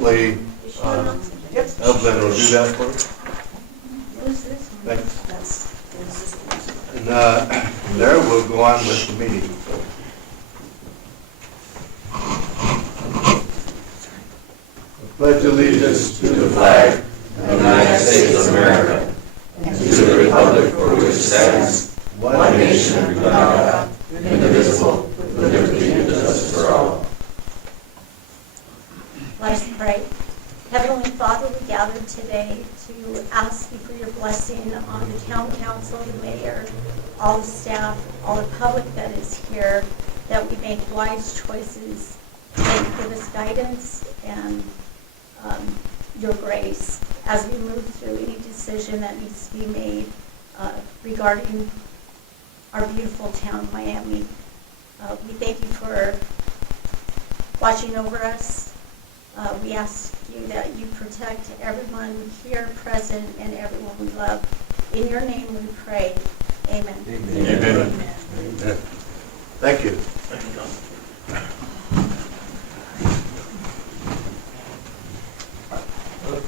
hopefully, Evelyn will do that for us. Thanks. And from there, we'll go on with the meeting. So. I pledge allegiance to the flag of the United States of America and to the republic for which it stands, one nation under God, indivisible, with liberty and justice for all. Let us pray. Heavenly Father, we gathered today to ask you for your blessing on the town council, the mayor, all the staff, all the public that is here, that we make wise choices, that you give us guidance and your grace as we move through any decision that needs to be made regarding our beautiful town, Miami. We thank you for watching over us. We ask you that you protect everyone here present and everyone we love. In your name we pray. Amen. Amen. Amen. Amen. Thank you. Thank you, John.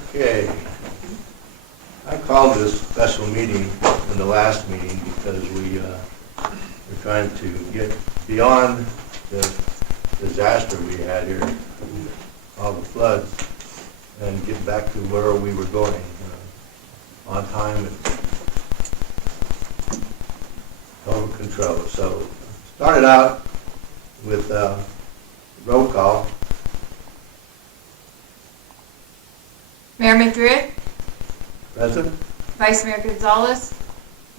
Okay. I called this special meeting in the last meeting because we're trying to get beyond the disaster we had here, all the floods, and get back to where we were going on time and total control. So started out with roll call. Mayor Madrid, Present? Vice Mayor Gonzalez,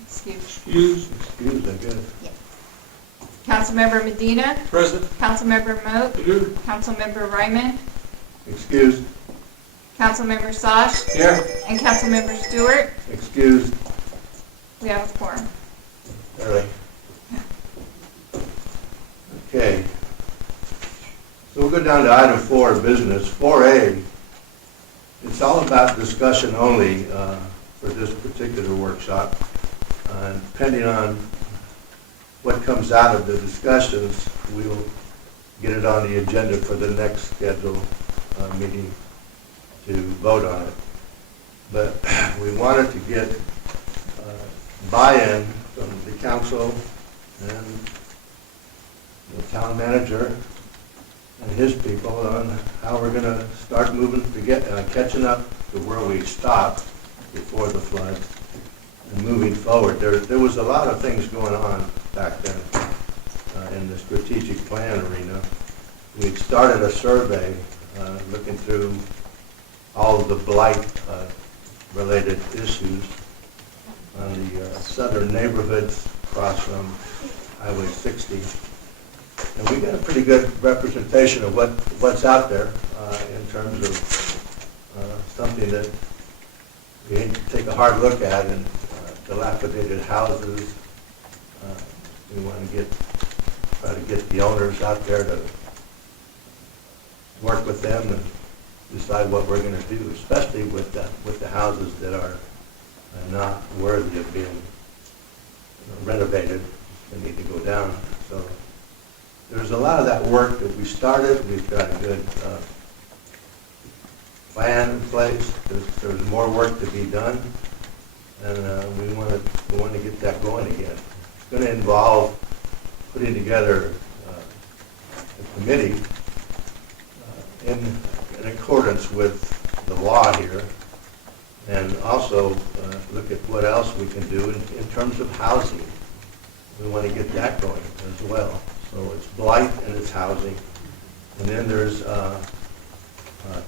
excuse. Excuse, I guess. Councilmember Medina, Present. Councilmember Moat, Here. Councilmember Ryman, Excused. Councilmember Sosh, Here. and Councilmember Stewart. Excused. We have a quorum. All right. Okay. So we'll go down to item 4, business. 4A, it's all about discussion only for this particular workshop. Depending on what comes out of the discussions, we'll get it on the agenda for the next scheduled meeting to vote on it. But we wanted to get buy-in from the council and the town manager and his people on how we're going to start moving to get catching up to where we stopped before the flood and moving forward. There was a lot of things going on back then in the strategic plan arena. We started a survey looking through all of the blight related issues on the southern neighborhoods across from Highway 60. And we got a pretty good representation of what's out there in terms of something that we need to take a hard look at, and dilapidated houses. We want to try to get the owners out there to work with them and decide what we're going to do, especially with the houses that are not worthy of being renovated. They need to go down. So there's a lot of that work that we started. We've got a good plan in place. There's more work to be done, and we want to get that going again. It's going to involve putting together a committee in accordance with the law here, and also look at what else we can do in terms of housing. We want to get that going as well. So it's blight and it's housing. And then there's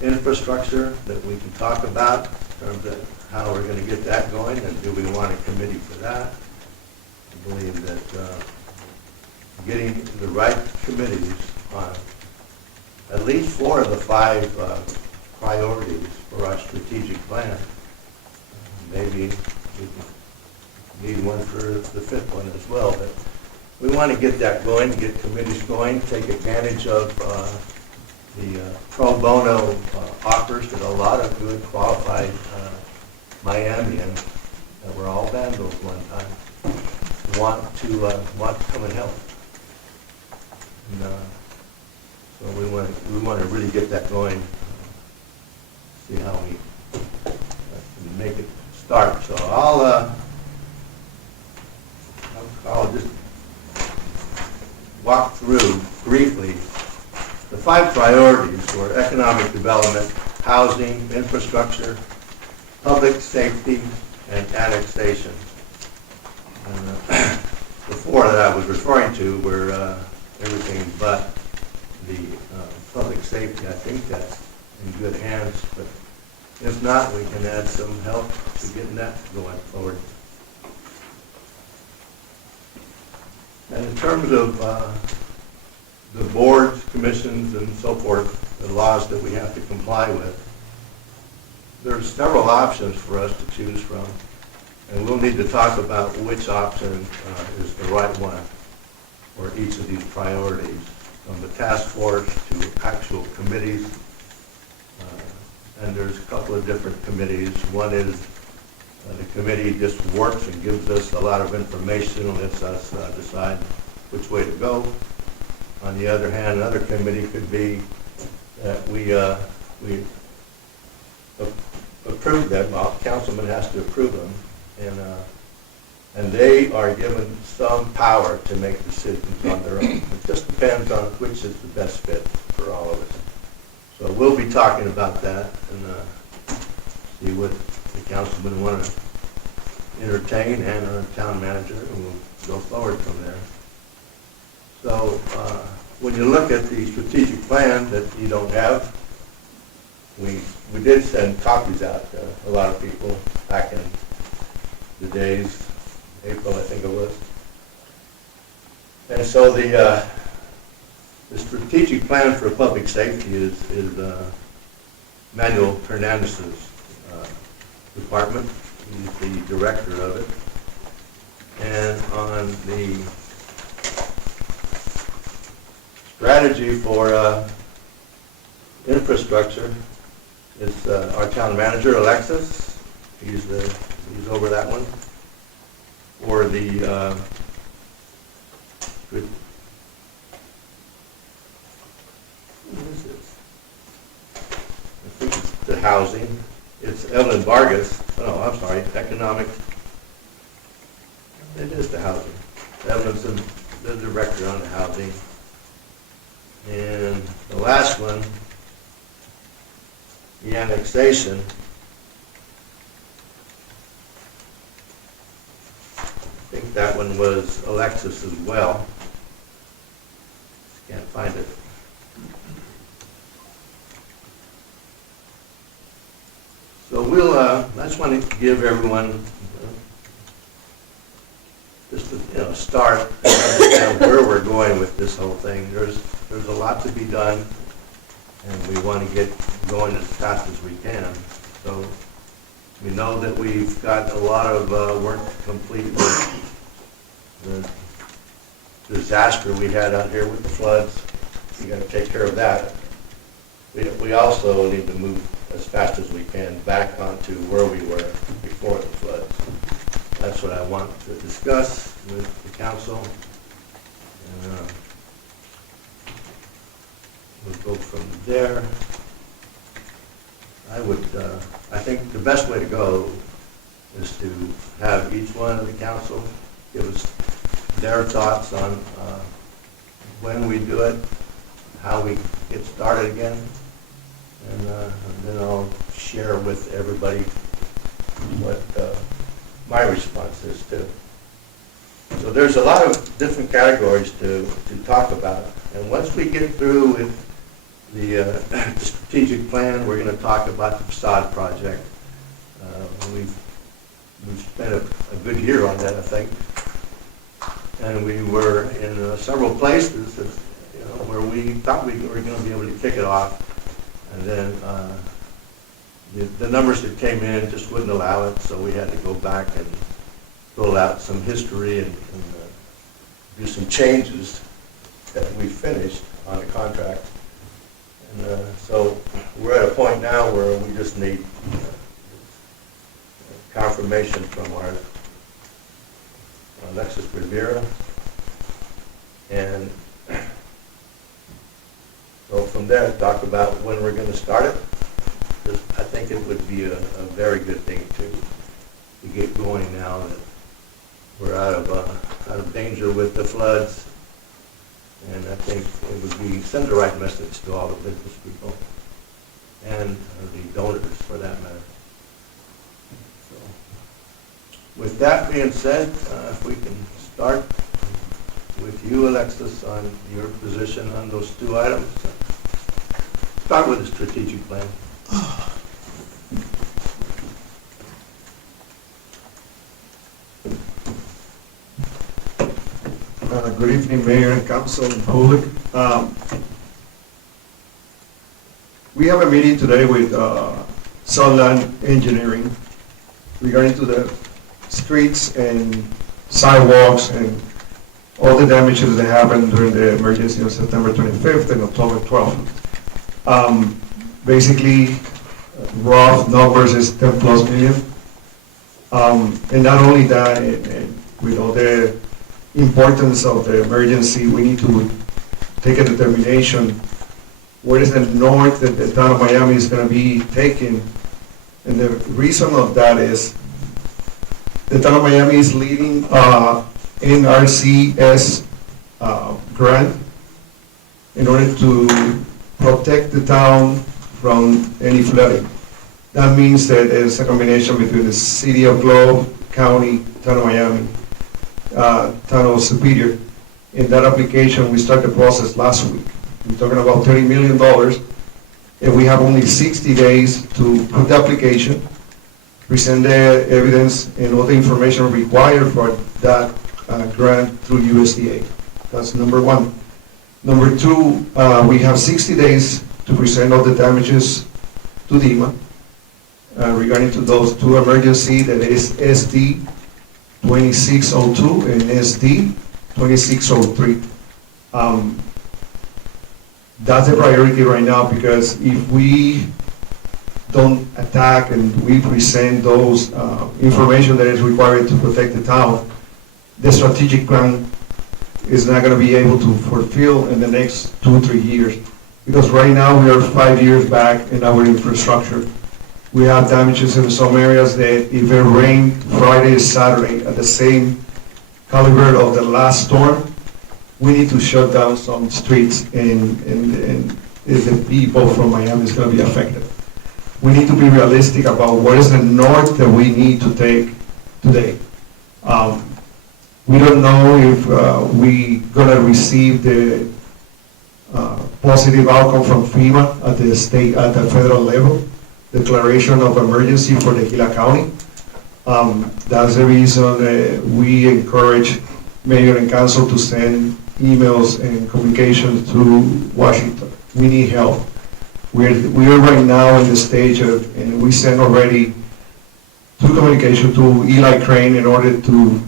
infrastructure that we can talk about in terms of how we're going to get that going, and do we want a committee for that. I believe that getting the right committees on at least 4 of the 5 priorities for our strategic plan. Maybe we need one for the 5th one as well, but we want to get that going, get committees going, take advantage of the pro bono offers that a lot of good qualified Miamians that were all vandals one time want to come and help. And, so we want to really get that going see how we can make it start. So I'll just walk through briefly the 5 priorities for economic development, housing, infrastructure, public safety, and annexation. And, the 4 that I was referring to were everything but the public safety. I think that's in good hands, but if not, we can add some help to getting that going forward. And in terms of the boards, commissions, and so forth, the laws that we have to comply with, there's several options for us to choose from, and we'll need to talk about which option is the right one for each of these priorities, from the task force to actual committees. And there's a couple of different committees. One is the committee just works and gives us a lot of information and lets us decide which way to go. On the other hand, another committee could be that we approve them. Well, councilman has to approve them, and they are given some power to make decisions on their own. It just depends on which is the best fit for all of us. So we'll be talking about that and see what the councilmen want to entertain and our town manager, and we'll go forward from there. So when you look at the strategic plan that you don't have, we did send copies out to a lot of people back in the days, April I think it was. And so the strategic plan for public safety is Manuel Hernandez's department. He's the director of it. And on the strategy for infrastructure is our town manager, Alexis. He's over that one. For the what is this? I think it's the housing. It's Evelyn Vargas. Oh, I'm sorry, economic. It is the housing. Evelyn's the director on the housing. And the last one, the annexation. I think that one was Alexis as well. Can't find it. So we'll, I just want to give everyone just a start and understand where we're going with this whole thing. There's a lot to be done, and we want to get going as fast as we can. So we know that we've got a lot of work to complete with the disaster we had out here with the floods. We got to take care of that. We also need to move as fast as we can back onto where we were before the floods. That's what I want to discuss with the council. And we'll go from there. I think the best way to go is to have each one of the council give us their thoughts on when we do it, how we get started again, and then I'll share with everybody what my response is too. So there's a lot of different categories to talk about, and once we get through with the strategic plan, we're going to talk about the facade project. We've spent a good year on that, I think, and we were in several places where we thought we were going to be able to kick it off, and then the numbers that came in just wouldn't allow it, so we had to go back and roll out some history and do some changes that we finished on the contract. And so we're at a point now where we just need confirmation from our Alexis Rivera. And so from there, talk about when we're going to start it. I think think it would be a very good thing to get going now that we're out of danger with the floods. And I think it would be, send the right message to all the business people and the donors for that matter. So, with that being said, if we can start with you, Alexis, on your position on those two items. Start with the strategic plan. Good evening, Mayor and Council and public. We have a meeting today with Sunland Engineering regarding to the streets and sidewalks and all the damages that happened during the emergency on September 25th and October 12th. Basically, rough numbers is 10 plus million. And not only that, and with all the importance of the emergency, we need to take a determination where is the north that the town of Miami is going to be taking. And the reason of that is the town of Miami is leading NRCS grant in order to protect the town from any flooding. That means that there's a combination between the city of Globe, county, town of Miami, town of Superior. In that application, we started the process last week. We're talking about $30 million, and we have only 60 days to put the application, present the evidence and all the information required for that grant through USDA. That's number one. Number two, we have 60 days to present all the damages to DEMA regarding to those two emergency, that is SD 2602 and SD 2603. That's the priority right now, because if we don't attack and we present those information that is required to protect the town, the strategic plan is not going to be able to fulfill in the next 2-3 years. Because right now we are 5 years back in our infrastructure. We have damages in some areas that if it rained Friday and Saturday at the same caliber of the last storm, we need to shut down some streets, and the people from Miami is going to be affected. We need to be realistic about what is the north that we need to take today. We don't know if we're going to receive the positive outcome from FEMA at the state, at the federal level, declaration of emergency for the Gila County. That's the reason we encourage mayor and council to send emails and communications to Washington. We need help. We're right now in the stage of, and we sent already 2 communications to Eli Crane in order to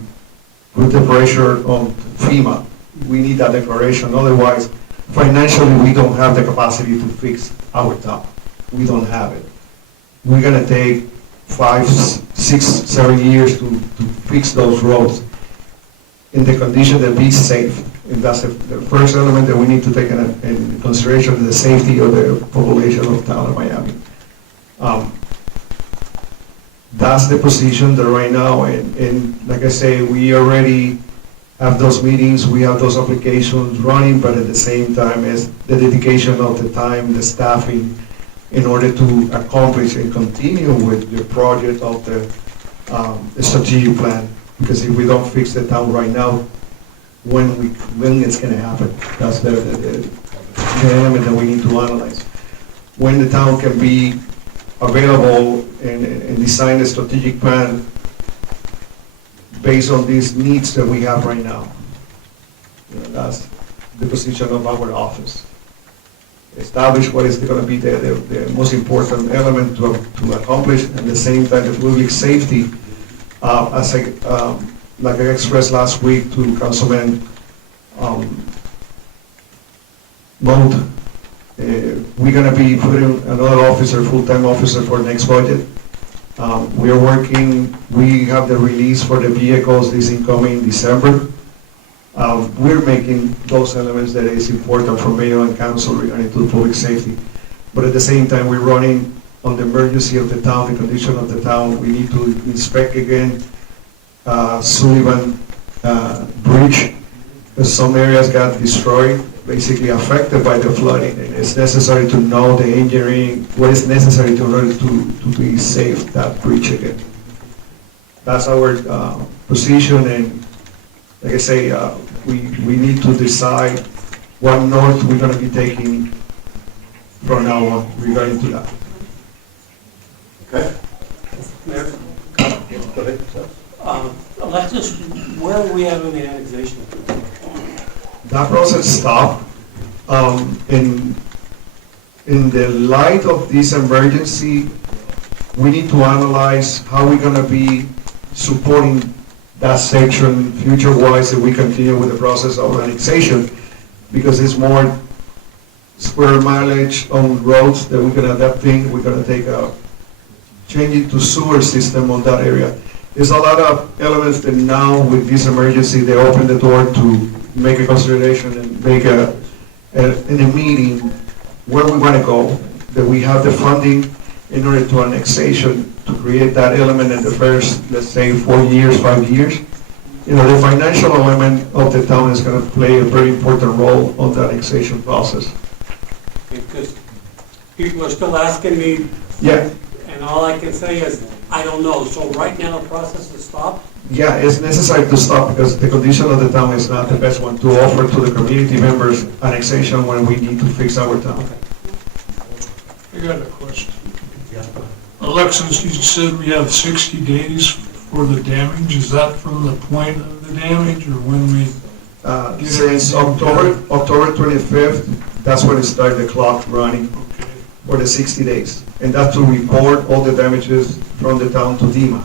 put the pressure on FEMA. We need that declaration, otherwise financially we don't have the capacity to fix our town. We don't have it. We're gonna take 5, 6, 7 years to fix those roads in the condition that be safe. And that's the first element that we need to take in consideration, the safety of the population of the town of Miami. That's the position that right now, and like I say, we already have those meetings, we have those applications running, but at the same time is the dedication of the time, the staffing, in order to accomplish and continue with the project of the strategic plan. Because if we don't fix the town right now, when it's going to happen? That's the element that we need to analyze. When the town can be available and design a strategic plan based on these needs that we have right now. That's the position of our office. Establish what is going to be the most important element to accomplish, and at the same time the public safety. Like I expressed last week to Councilman Mount, we're going to be putting another officer, full-time officer for next budget. We are working, we have the release for the vehicles this incoming December. We're making those elements that is important for mayor and council regarding to public safety. But at the same time, we're running on the emergency of the town, the condition of the town. We need to inspect again Sullivan Bridge, because some areas got destroyed, basically affected by the flooding, and it's necessary to know the engineering, what is necessary in order to be safe that bridge again. That's our position, and like I say, we need to decide what north we're going to be taking from now on regarding to that. Okay. Mayor, Go ahead. Alexis, where are we at on the annexation? That process stopped. In the light of this emergency, we need to analyze how we're going to be supporting that section future-wise if we continue with the process of annexation, because it's more square mileage on roads that we're going to adapt in. We're going to take a change it to sewer system on that area. There's a lot of elements that now with this emergency, they open the door to make a consideration and make in a meeting where we want to go, that we have the funding in order to annexation to create that element in the first, let's say, 4 years, 5 years. You know, the financial element of the town is going to play a very important role on the annexation process. Because people are still asking me, Yeah, and all I can say is, I don't know. So right now, the process is stopped? yeah, it's necessary to stop because the condition of the town is not the best one to offer to the community members annexation when we need to fix our town. I got a question. Alexis, you said we have 60 days for the damage. Is that from the point of the damage or when we? Since October 25th, that's when it started the clock running Okay. for the 60 days. And that's to report all the damages from the town to DEMA.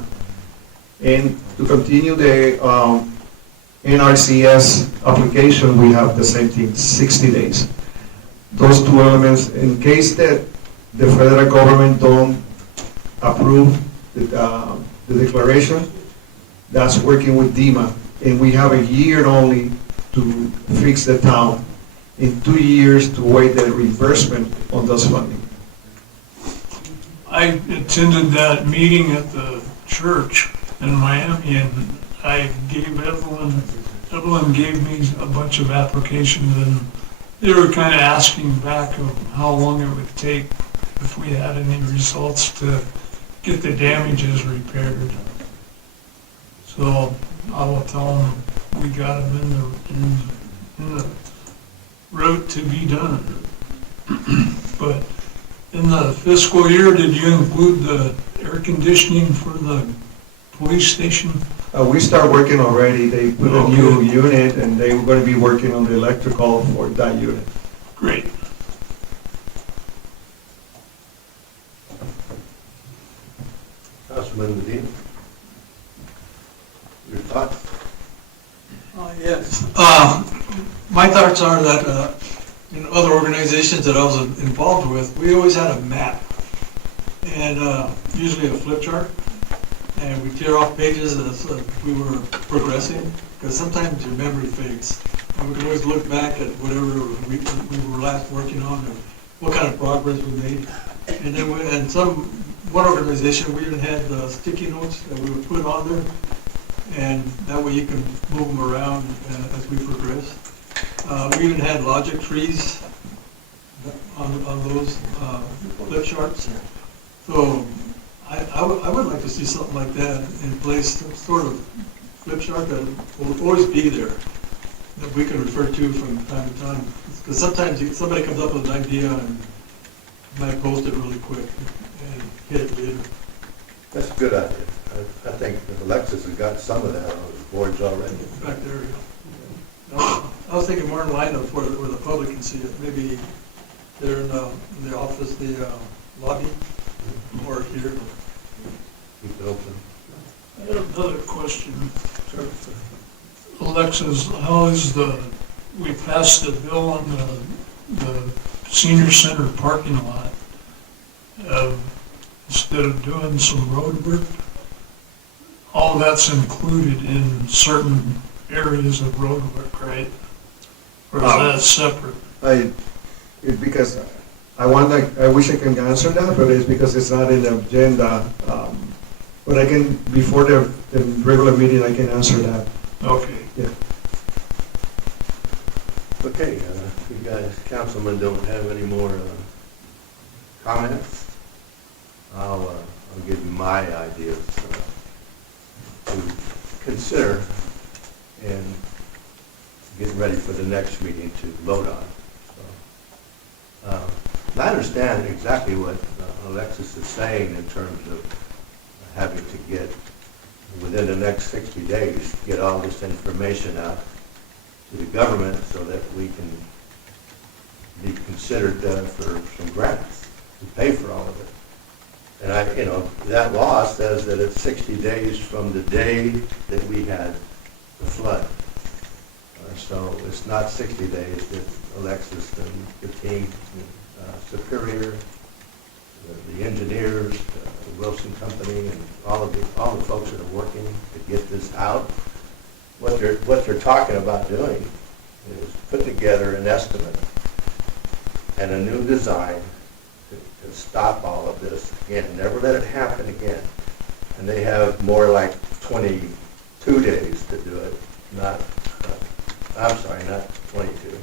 And to continue the NRCS application, we have the same thing, 60 days. Those two elements, in case that the federal government don't approve the declaration, that's working with DEMA. And we have a year only to fix the town, in 2 years to wait the reimbursement on those funding. I attended that meeting at the church in Miami and I gave Evelyn gave me a bunch of applications and they were kind of asking back of how long it would take if we had any results to get the damages repaired. So I will tell them we got them in the route to be done. But in the fiscal year, did you include the air conditioning for the police station? We start working already. They put a Okay. new unit and they were going to be working on the electrical for that unit. Great. Councilman Medina? Your thoughts? Yes. My thoughts are that in other organizations that I was involved with, we always had a map and usually a flip chart. And we tear off pages as we were progressing, because sometimes your memory fades. And we can always look back at whatever we were last working on and what kind of progress we made. And then one organization, we even had sticky notes that we would put on there. And that way you can move them around as we progress. We even had logic trees on those flip charts. So I would like to see something like that in place, some sort of flip chart that will always be there, that we can refer to from time to time. Because sometimes somebody comes up with an idea and might post it really quick and hit it later. That's a good idea. I think Alexis has got some of that on his boards already. Back there, yeah. I was thinking more in line of where the public can see it, maybe there in the office, the lobby, or here. Keep it open. I have another question. Alexis, how is we passed the bill on the senior center parking lot. Instead of doing some road work, all that's included in certain areas of road work, right? Or is that separate? Because I wish I can answer that, but it's because it's not in the agenda. But I can, before the regular meeting, I can answer that. Okay. Yeah. Okay, if you guys, councilmen, don't have any more comments, I'll give you my ideas to consider and get ready for the next meeting to vote on. So, I understand exactly what Alexis is saying in terms of having to get, within the next 60 days, get all this information out to the government so that we can be considered for some grants to pay for all of it. And that law says that it's 60 days from the day that we had the flood. So it's not 60 days that Alexis and the team, Superior, the engineers, the Wilson Company, and all the folks that are working to get this out. What they're talking about doing is putting together an estimate and a new design to stop all of this again, never let it happen again. And they have more like 22 days to do it, not 22.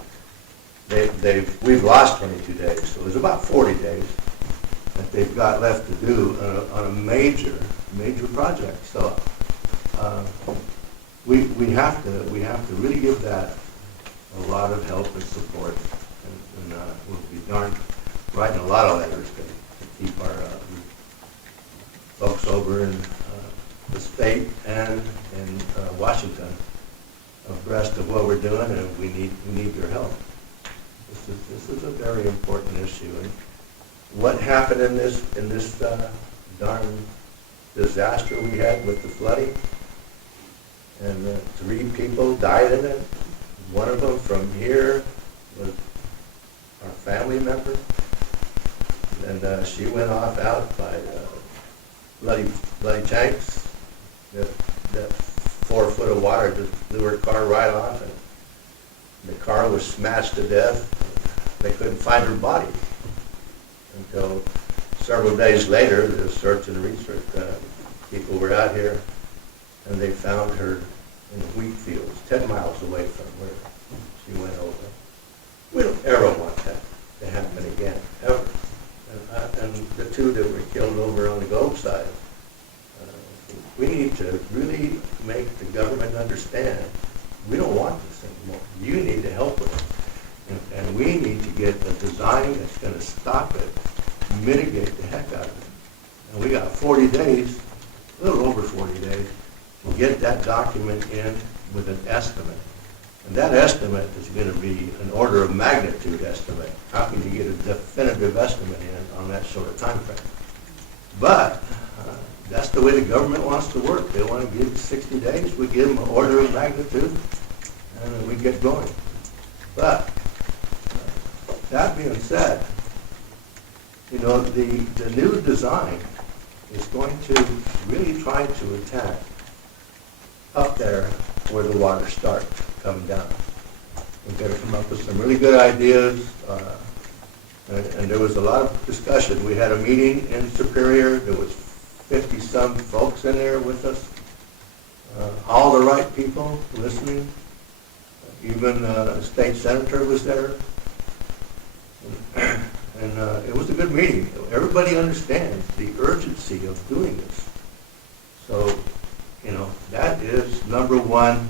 We've lost 22 days, so it's about 40 days that they've got left to do on a major project. So we have to really give that a lot of help and support, and we'll be writing a lot of letters to keep our folks over in the state and in Washington abreast of what we're doing, and we need your help. This is a very important issue, and what happened in this darn disaster we had with the flooding, and 3 people died in it. One of them from here was our family member, and she went off out by Bloody Tanks. That 4 foot of water just blew her car right off, and the car was smashed to death. They couldn't find her body until several days later. The search and research people were out here, and they found her in the wheat fields 10 miles away from where she went over. We don't ever want that to happen again, ever. And the 2 that were killed over on the Gulf side, we need to really make the government understand we don't want this anymore. You need to help with it. And we need to get a design that's going to stop it, mitigate the heck out of it. And we got 40 days, a little over 40 days, to get that document in with an estimate. And that estimate is going to be an order of magnitude estimate. How can you get a definitive estimate in on that short of time frame? But that's the way the government wants to work. They want to give 60 days. We give them an order of magnitude, and then we get going. But that being said, the new design is going to really try to attack up there where the water starts coming down. We've got to come up with some really good ideas, and there was a lot of discussion. We had a meeting in Superior. There was 50-some folks in there with us, all the right people listening. Even a state senator was there. And it was a good meeting. Everybody understands the urgency of doing this. So, that is number one.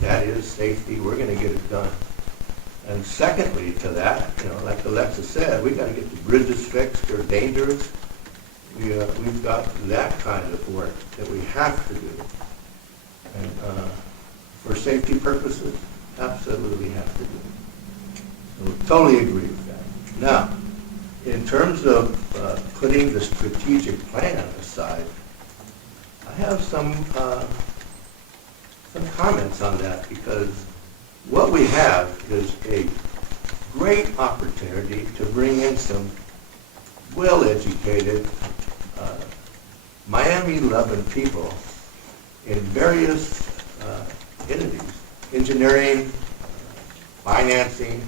That is safety. We're going to get it done. And secondly to that, like Alexis said, we got to get the bridges fixed. They're dangerous. We've got that kind of work that we have to do. And for safety purposes, absolutely have to do. So totally agree with that. Now, in terms of putting the strategic plan aside, I have some comments on that, because what we have is a great opportunity to bring in some well-educated, Miami-loving people in various entities, engineering, financing,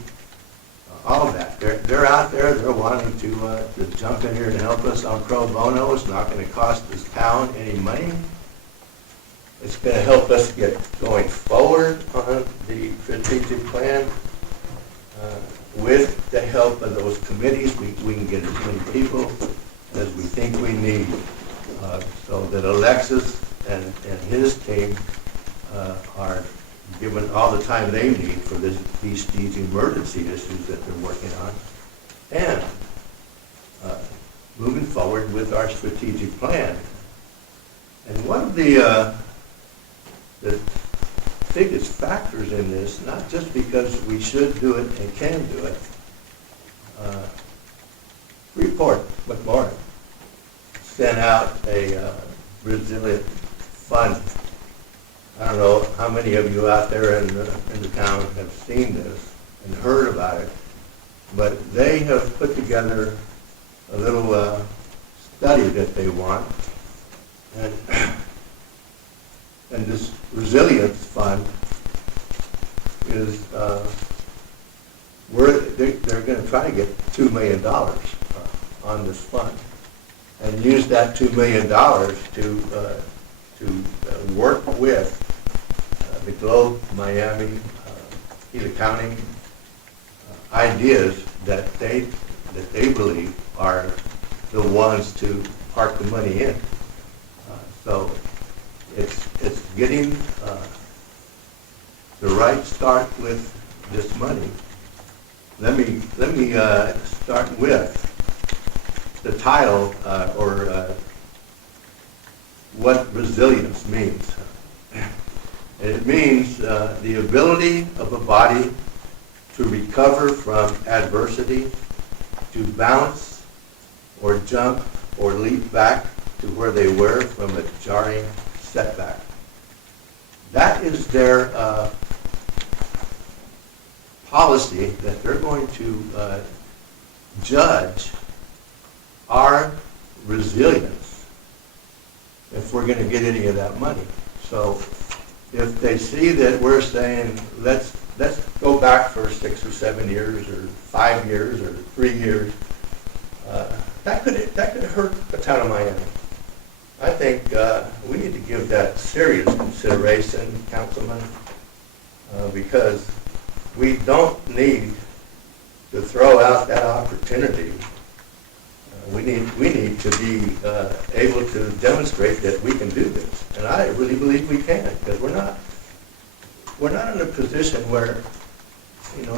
all of that. They're out there, they're wanting to jump in here and help us on pro bono. It's not gonna cost this town any money. It's gonna help us get going forward on the strategic plan. With the help of those committees, we can get as many people as we think we need, so that Alexis and his team are given all the time they need for these emergency issues that they're working on, and moving forward with our strategic plan. And one of the biggest factors in this, not just because we should do it and can do it, Freeport McMoran sent out a resilient fund. I don't know how many of you out there in the town have seen this and heard about it, but they have put together a little study that they want, and this resilience fund is they're going to try to get $2 million on this fund, and use that $2 million to work with the Globe, Miami, Gila County ideas that they believe are the ones to park the money in. So it's getting the right start with this money. Let me start with the title or what resilience means. It means the ability of a body to recover from adversity, to bounce or jump or leap back to where they were from a jarring setback. That is their policy, that they're going to judge our resilience if we're going to get any of that money. So if they see that we're saying, let's go back for 6 or 7 years or 5 years or 3 years, that could hurt the town of Miami. I think we need to give that serious consideration, Councilman, because we don't need to throw out that opportunity. We need to be able to demonstrate that we can do this, and I really believe we can, because we're not in a position where,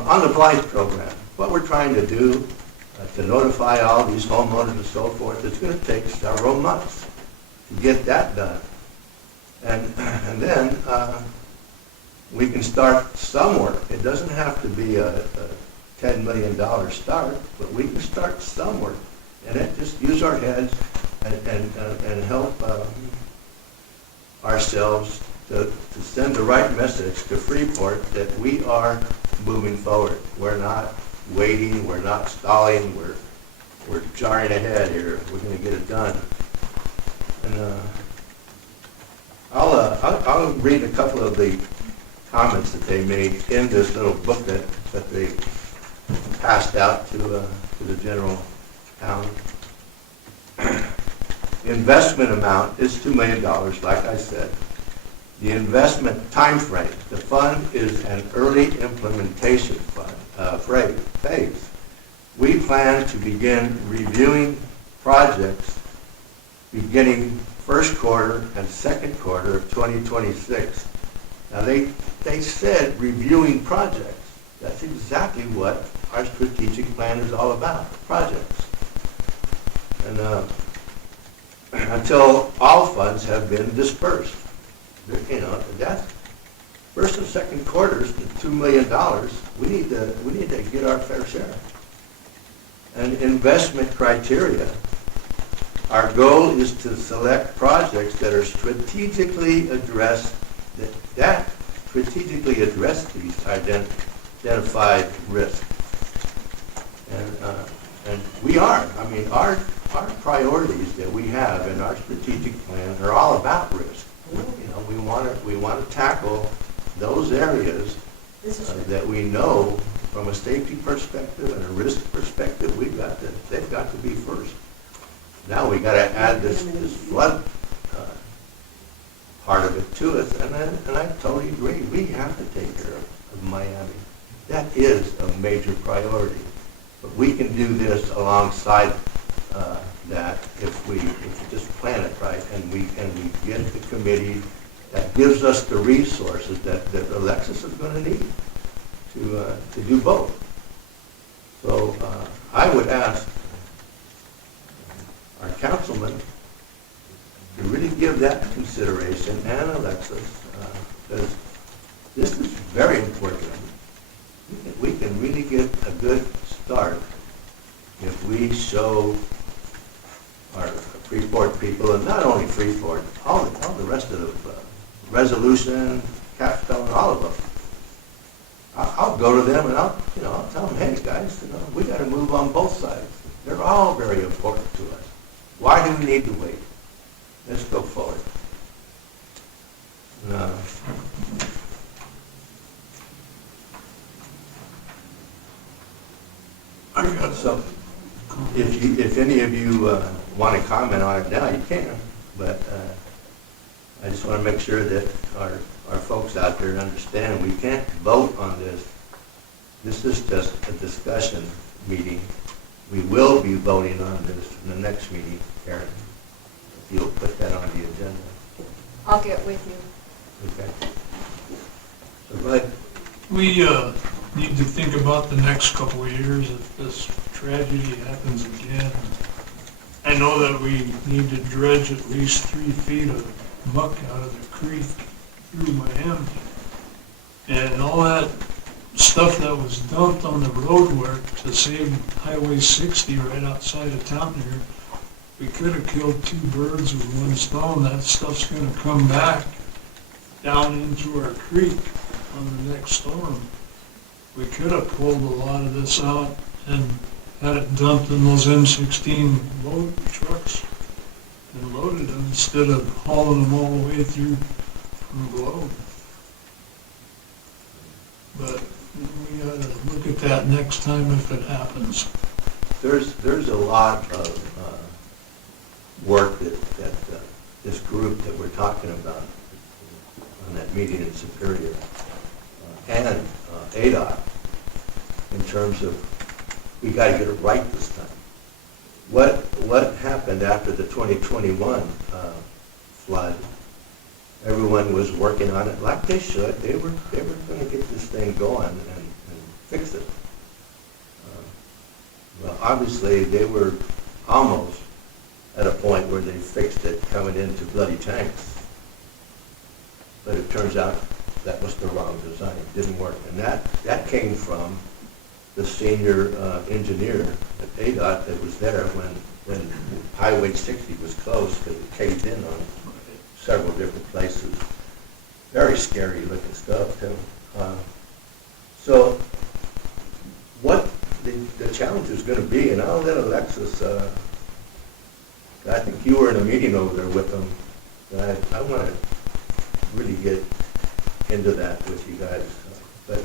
on the Blythe program, what we're trying to do to notify all these homeowners and so forth, it's going to take several months to get that done, and then we can start somewhere. It doesn't have to be a $10 million start, but we can start somewhere. And then just use our heads and help ourselves to send the right message to Freeport that we are moving forward. We're not waiting, we're not stalling, we're jarring ahead here. We're going to get it done. And I'll read a couple of the comments that they made in this little booklet that they passed out to the general town. Investment amount is $2 million, like I said. The investment time frame, the fund is an early implementation phase. We plan to begin reviewing projects beginning first quarter and second quarter of 2026. Now they said reviewing projects. That's exactly what our strategic plan is all about, projects. And until all funds have been dispersed. That first and second quarters, the $2 million, we need to get our fair share. And investment criteria, our goal is to select projects that are strategically address these identified risks. And we are. I mean, our priorities that we have in our strategic plan are all about risk. We want to tackle those areas that we know from a safety perspective and a risk perspective, they've got to be first. Now we gotta add this flood part of it to it, and I totally agree. We have to take care of Miami. That is a major priority. But we can do this alongside that if we just plan it right, and we get the committee that gives us the resources that Alexis is going to need to do both. So I would ask our councilman to really give that consideration, and Alexis, because this is very important. We can really get a good start if we show our Freeport people, and not only Freeport, all the rest of the Resolution, Capstone, all of them. I'll go to them and I'll tell them, hey guys, we got to move on both sides. They're all very important to us. Why do we need to wait? Let's go forward. So, if any of you want to comment on it now, you can. But I just want to make sure that our folks out there understand we can't vote on this. This is just a discussion meeting. We will be voting on this in the next meeting, Karen. If you'll put that on the agenda. I'll get with you. Okay. So go ahead. We need to think about the next couple of years if this tragedy happens again. I know that we need to dredge at least 3 feet of muck out of the creek through Miami. And all that stuff that was dumped on the road work to save Highway 60 right outside of town here, we could have killed 2 birds with 1 stone. That stuff's going to come back down into our creek on the next storm. We could have pulled a lot of this out and had it dumped in those M16 load trucks and loaded them instead of hauling them all the way through from Globe. But we ought to look at that next time if it happens. There's a lot of work that this group that we're talking about on that meeting in Superior and ADOT in terms of we got to get it right this time. What happened after the 2021 flood? Everyone was working on it like they should. They were going to get this thing going and fix it. Well, obviously they were almost at a point where they fixed it coming into bloody tanks. But it turns out that was the wrong design. It didn't work. And that came from the senior engineer at ADOT that was there when Highway 60 was closed because it caved in on several different places. Very scary looking stuff too. So what the challenge is going to be, and I'll let Alexis, I think you were in a meeting over there with them. I want to really get into that with you guys. But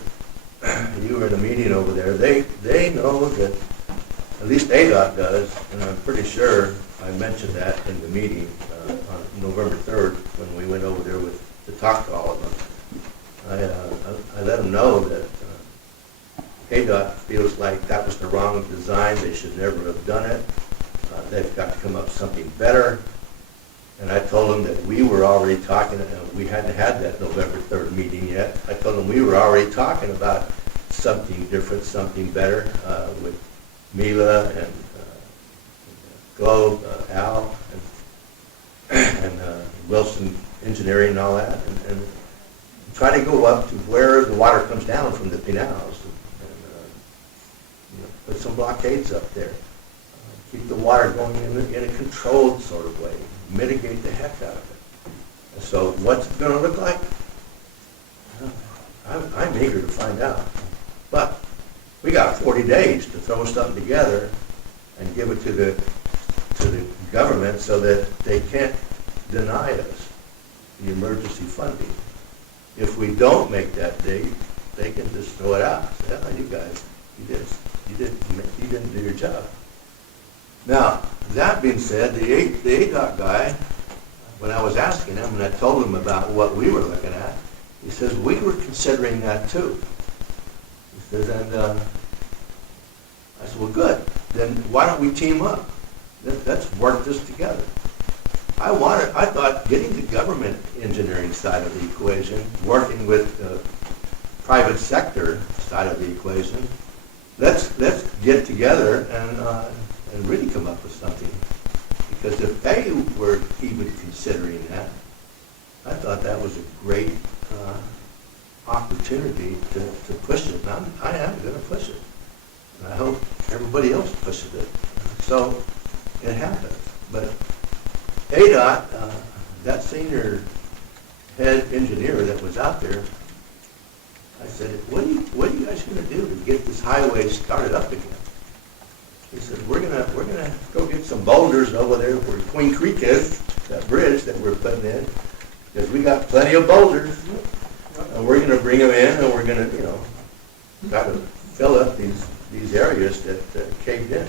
you were in a meeting over there. They know that, at least ADOT does, and I'm pretty sure I mentioned that in the meeting on November 3rd when we went over there to talk to all of them. I let them know that ADOT feels like that was the wrong design. They should never have done it. They've got to come up with something better. And I told them that we were already talking, we hadn't had that November 3rd meeting yet. I told them we were already talking about something different, something better with Mila and Globe, Al, and Wilson Engineering and all that. And try to go up to where the water comes down from the canals and put some blockades up there. Keep the water going in a controlled sort of way. Mitigate the heck out of it. So what's it going to look like? I'm eager to find out. But we got 40 days to throw something together and give it to the government so that they can't deny us the emergency funding. If we don't make that date, they can just throw it out. Say, oh, you guys, you didn't do your job. Now, that being said, the ADOT guy, when I was asking him and I told him about what we were looking at, he says, we were considering that too. He says, and I said, well, good. Then why don't we team up? Let's work this together. I thought getting the government engineering side of the equation, working with the private sector side of the equation, let's get together and really come up with something. Because if they were even considering that, I thought that was a great opportunity to push it. And I am going to push it. And I hope everybody else pushes it. So it happens. But ADOT, that senior head engineer that was out there, I said, what are you guys going to do to get this highway started up again? He said, we're gonna go get some boulders over there where Queen Creek is, that bridge that we're putting in, because we got plenty of boulders, and we're gonna bring them in, and we're gonna, try to fill up these areas that caved in.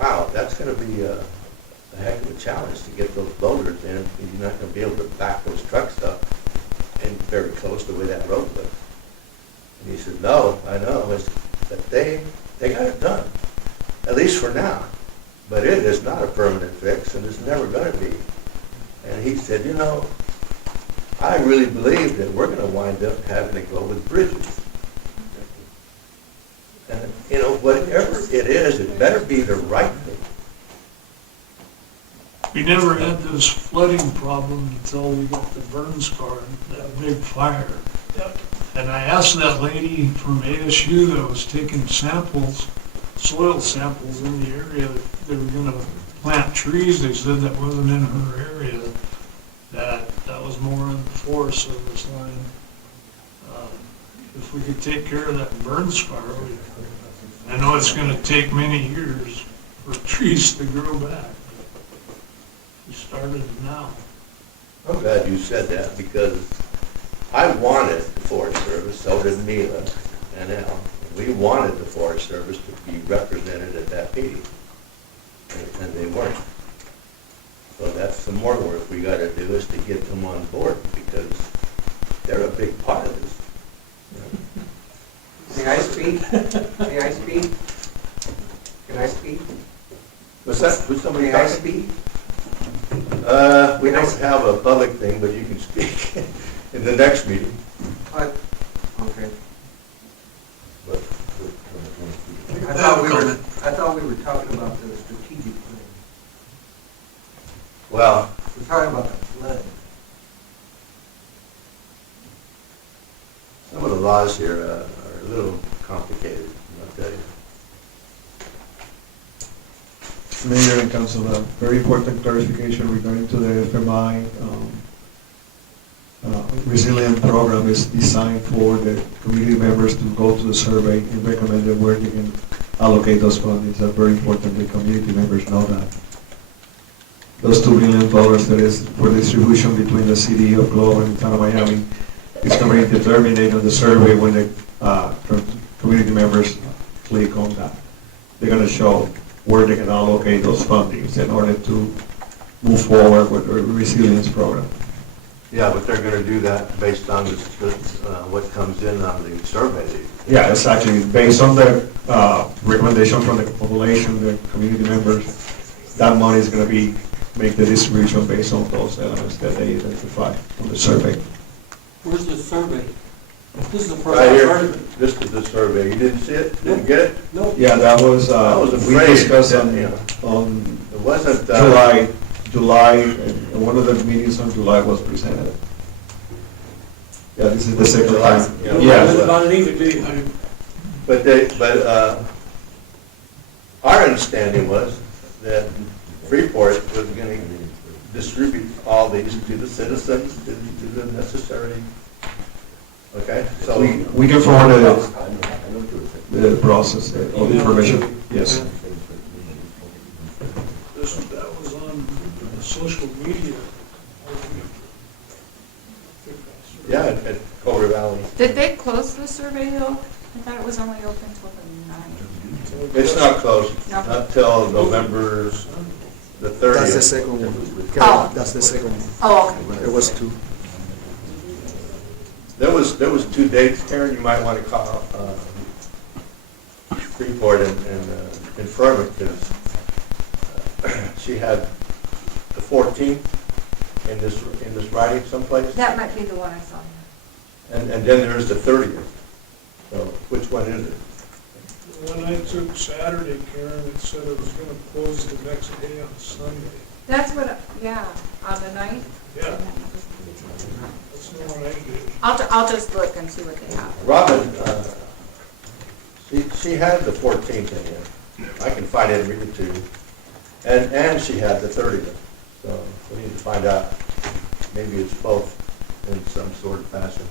Wow, that's gonna be a heck of a challenge to get those boulders in. You're not gonna be able to back those trucks up and very close to where that road was. And he said, no, I know, but they got it done, at least for now. But it is not a permanent fix, and it's never going to be. And he said, I really believe that we're going to wind up having to go with bridges. And, whatever it is, it better be the right thing. We never had this flooding problem until we got the burn scar, that big fire. And I asked that lady from ASU that was taking samples, soil samples in the area, that they were gonna plant trees. They said that wasn't in her area, that was more in the Forest Service line. If we could take care of that burn scar, I know it's gonna take many years for trees to grow back. We started now. I'm glad you said that, because I wanted the Forest Service, so did Mila and Al. We wanted the Forest Service to be represented at that meeting, and they weren't. So that's some more work we got to do, is to get them on board, because they're a big part of this. May I speak? May I speak? Can I speak? Was that, was somebody May I talking? speak? We don't have a public thing, but you can speak in the next meeting. Okay. But I thought we were talking about the strategic plan. well, We're talking about the flood. some of the laws here are a little complicated, I'll tell you. Mayor and Council, a very important clarification regarding to the FMI resilient program is designed for the community members to go to the survey and recommend where they can allocate those funds. It's very important that community members know that. Those $2 billion that is for distribution between the city of Globe and the town of Miami is going to be determined on the survey when the community members click on that. They're going to show where they can allocate those fundings in order to move forward with the resilience program. Yeah, but they're gonna do that based on what comes in on the survey. Yeah, it's actually based on the recommendation from the population, the community members. That money is going to make the distribution based on those elements that they identify on the survey. Where's the survey? This is the first Right I've here, heard of it. this is the survey. You didn't see it? Didn't get it? Nope. Yeah, that was, I was we afraid discussed that, on It wasn't, July, and one of the meetings on July was presented. Yeah, this is the second July, time. yeah. Yeah, That's about it either, do you? but our understanding was that Freeport was gonna distribute all these to the citizens, to the necessary, okay? So, we can forward the process, all the information, yes. That was on social media. Yeah, at Culver Valley. Did they close the survey though? I thought it was only open till the 9th. It's not closed, No. not till November the 30th. That's the second one. Oh. That's the second one. Oh, okay. There was two. There was 2 dates, Karen, you might want to call Freeport and confirm it, because she had the 14th in this writing someplace, That might be the one I saw. and then there's the 30th. So which one is it? When I took Saturday, Karen, it said it was gonna close the next day on Sunday. That's what, yeah, on the 9th? Yeah, that's the one I did. I'll just look and see what they have. Robin, she had the 14th in here. I can find it and read it to you. And she had the 30th. So we need to find out. Maybe it's both in some sort of fashion.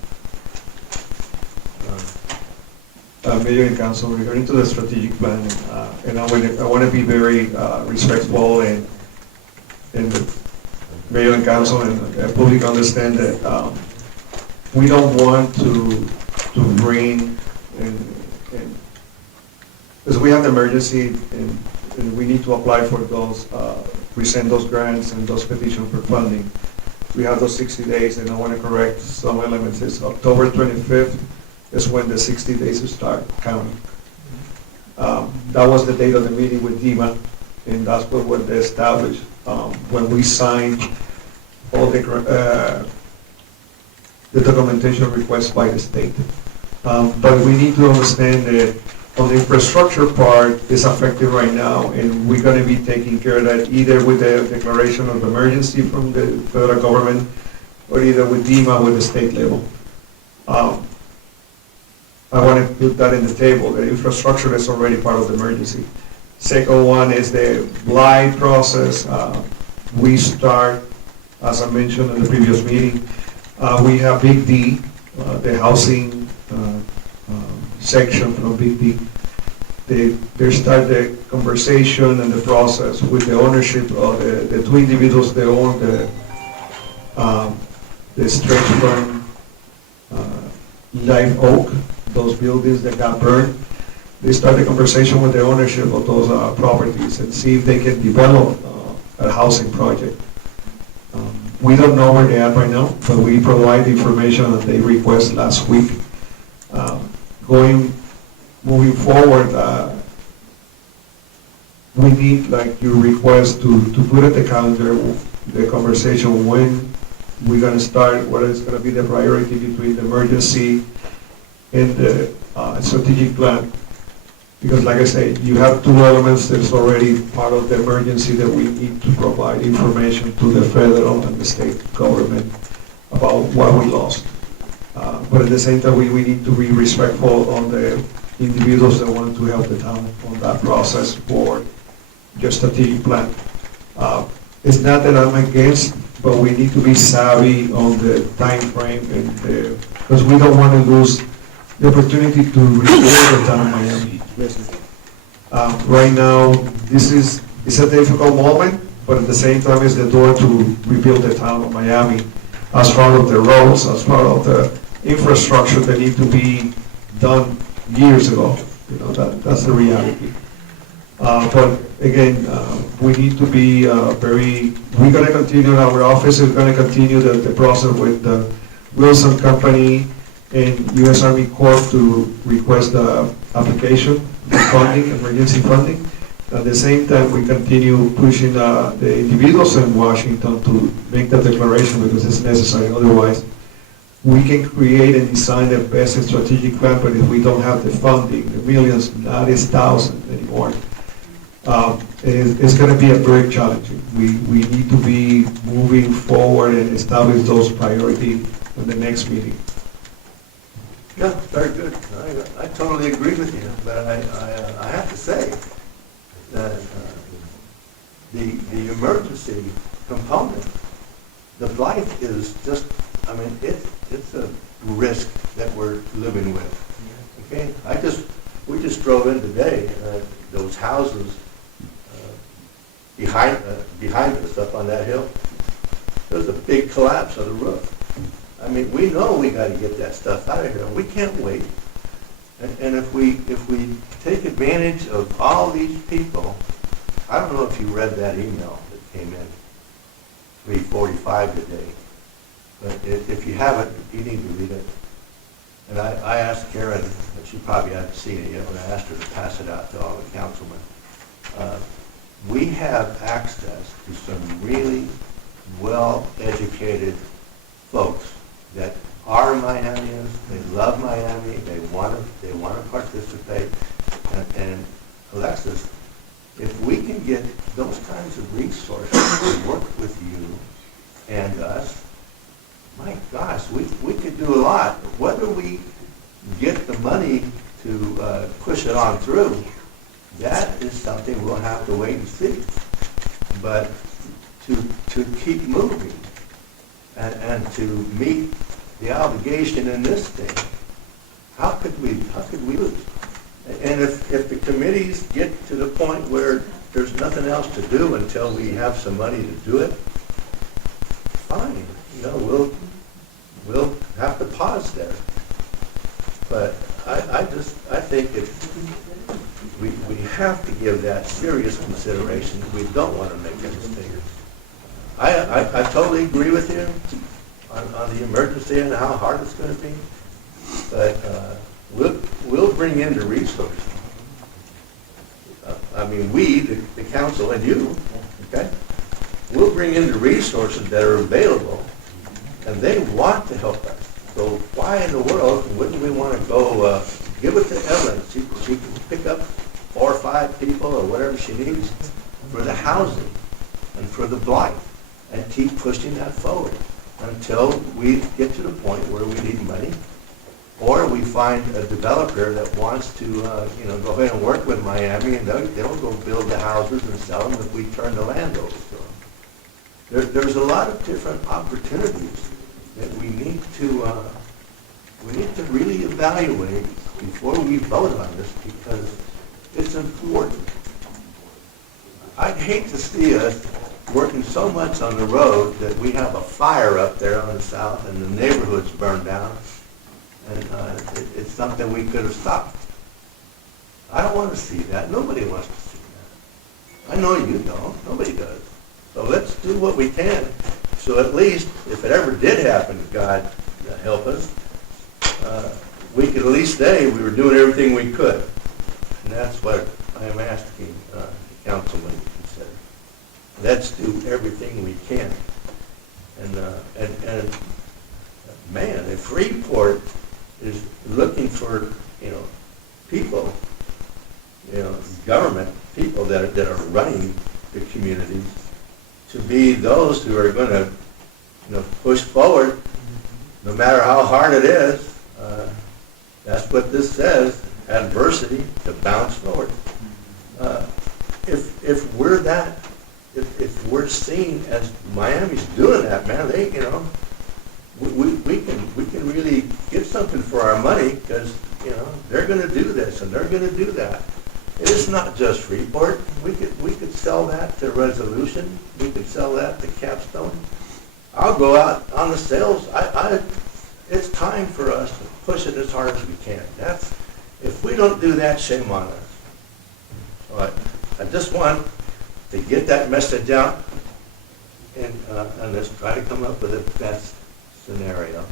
Mayor and Council, regarding to the strategic planning, and I want to be very respectful and the Mayor and Council and the public understand that we don't want to bring because we have the emergency and we need to apply for those, present those grants and those petitions for funding. We have those 60 days, and I want to correct some elements. It's October 25th is when the 60 days start counting. That was the date of the meeting with DEMA, and that's what they established when we signed all the documentation requests by the state. But we need to understand that on the infrastructure part is affected right now, and we're going to be taking care of that either with the declaration of emergency from the federal government or either with DEMA with the state level. I want to put that in the table. The infrastructure is already part of the emergency. Second one is the blight process. We start, as I mentioned in the previous meeting, we have Big D, the housing section from Big D. They start the conversation and the process with the ownership of the two individuals that own the stretch firm, Live Oak, those buildings that got burned. They start the conversation with the ownership of those properties and see if they can develop a housing project. We don't know where they're at right now, but we provide the information that they requested last week. Moving forward, we need, like your request, to put at the calendar the conversation when we're going to start, what is going to be the priority between the emergency and the strategic plan. Because like I said, you have two elements that's already part of the emergency that we need to provide information to the federal and the state government about what we lost. But at the same time, we need to be respectful on the individuals that want to help the town on that process for your strategic plan. It's not that I'm against, but we need to be savvy on the time frame and because we don't want to lose the opportunity to restore the town of Miami. Right now, it's a difficult moment, but at the same time, it's the door to rebuild the town of Miami as part of the roads, as part of the infrastructure that need to be done years ago. You know, that's the reality. But again, we need to be we're going to continue, our office is going to continue the process with the Wilson Company and U.S. Army Corps to request the application, the funding, emergency funding. At the same time, we continue pushing the individuals in Washington to make that declaration because it's necessary. Otherwise, we can create and design the best strategic plan, but if we don't have the funding, the millions, not is thousands anymore, it's going to be a very challenging. We need to be moving forward and establish those priorities in the next meeting. Yeah, very good. I totally agree with you, but I have to say that the emergency component, the blight is just, I mean, it's a risk that we're living with. Okay, we just drove in today, those houses behind us up on that hill. There's a big collapse of the roof. I mean, we know we gotta get that stuff out of here, and we can't wait. And if we take advantage of all these people, I don't know if you read that email that came in 3:45 today, but if you haven't, you need to read it. And I asked Karen, and she probably hadn't seen it yet, when I asked her to pass it out to all the councilmen. We have access to some really well-educated folks that are Miamians, they love Miami, they want to participate, and Alexis, if we can get those kinds of resources to work with you and us, my gosh, we could do a lot. Whether we get the money to push it on through, that is something we'll have to wait and see. But to keep moving and to meet the obligation in this thing, how could we lose? And if the committees get to the point where there's nothing else to do until we have some money to do it, fine, we'll have to pause there. But I think we have to give that serious consideration. We don't want to make a mistake. I totally agree with you on the emergency and how hard it's going to be, but we'll bring in the resources. I mean, we, the council, and you, okay, we'll bring in the resources that are available, and they want to help us. So why in the world wouldn't we want to go give it to Evelyn? She can pick up 4 or 5 people or whatever she needs for the housing and for the blight, and keep pushing that forward until we get to the point where we need money, or we find a developer that wants to go ahead and work with Miami, and they'll go build the houses and sell them if we turn the land over to them. There's a lot of different opportunities that we need to really evaluate before we vote on this, because it's important. I'd hate to see us working so much on the road that we have a fire up there on the south and the neighborhood's burned down, and it's something we could have stopped. I don't want to see that. Nobody wants to see that. I know you don't. Nobody does. So let's do what we can. So at least, if it ever did happen, God help us, we could at least say we were doing everything we could. And that's what I am asking the councilman to consider. Let's do everything we can. And man, if Freeport is looking for, people, government people that are running the communities, to be those who are going to, push forward, no matter how hard it is. That's what this says: adversity to bounce forward. If we're that, if we're seen as Miami's doing that, man, we can really get something for our money, because they're going to do this and they're going to do that. It is not just Freeport. We could sell that to Resolution. We could sell that to Capstone. I'll go out on the sales. It's time for us to push it as hard as we can. If we don't do that, shame on us. So I just want to get that message out, and let's try to come up with the best scenario.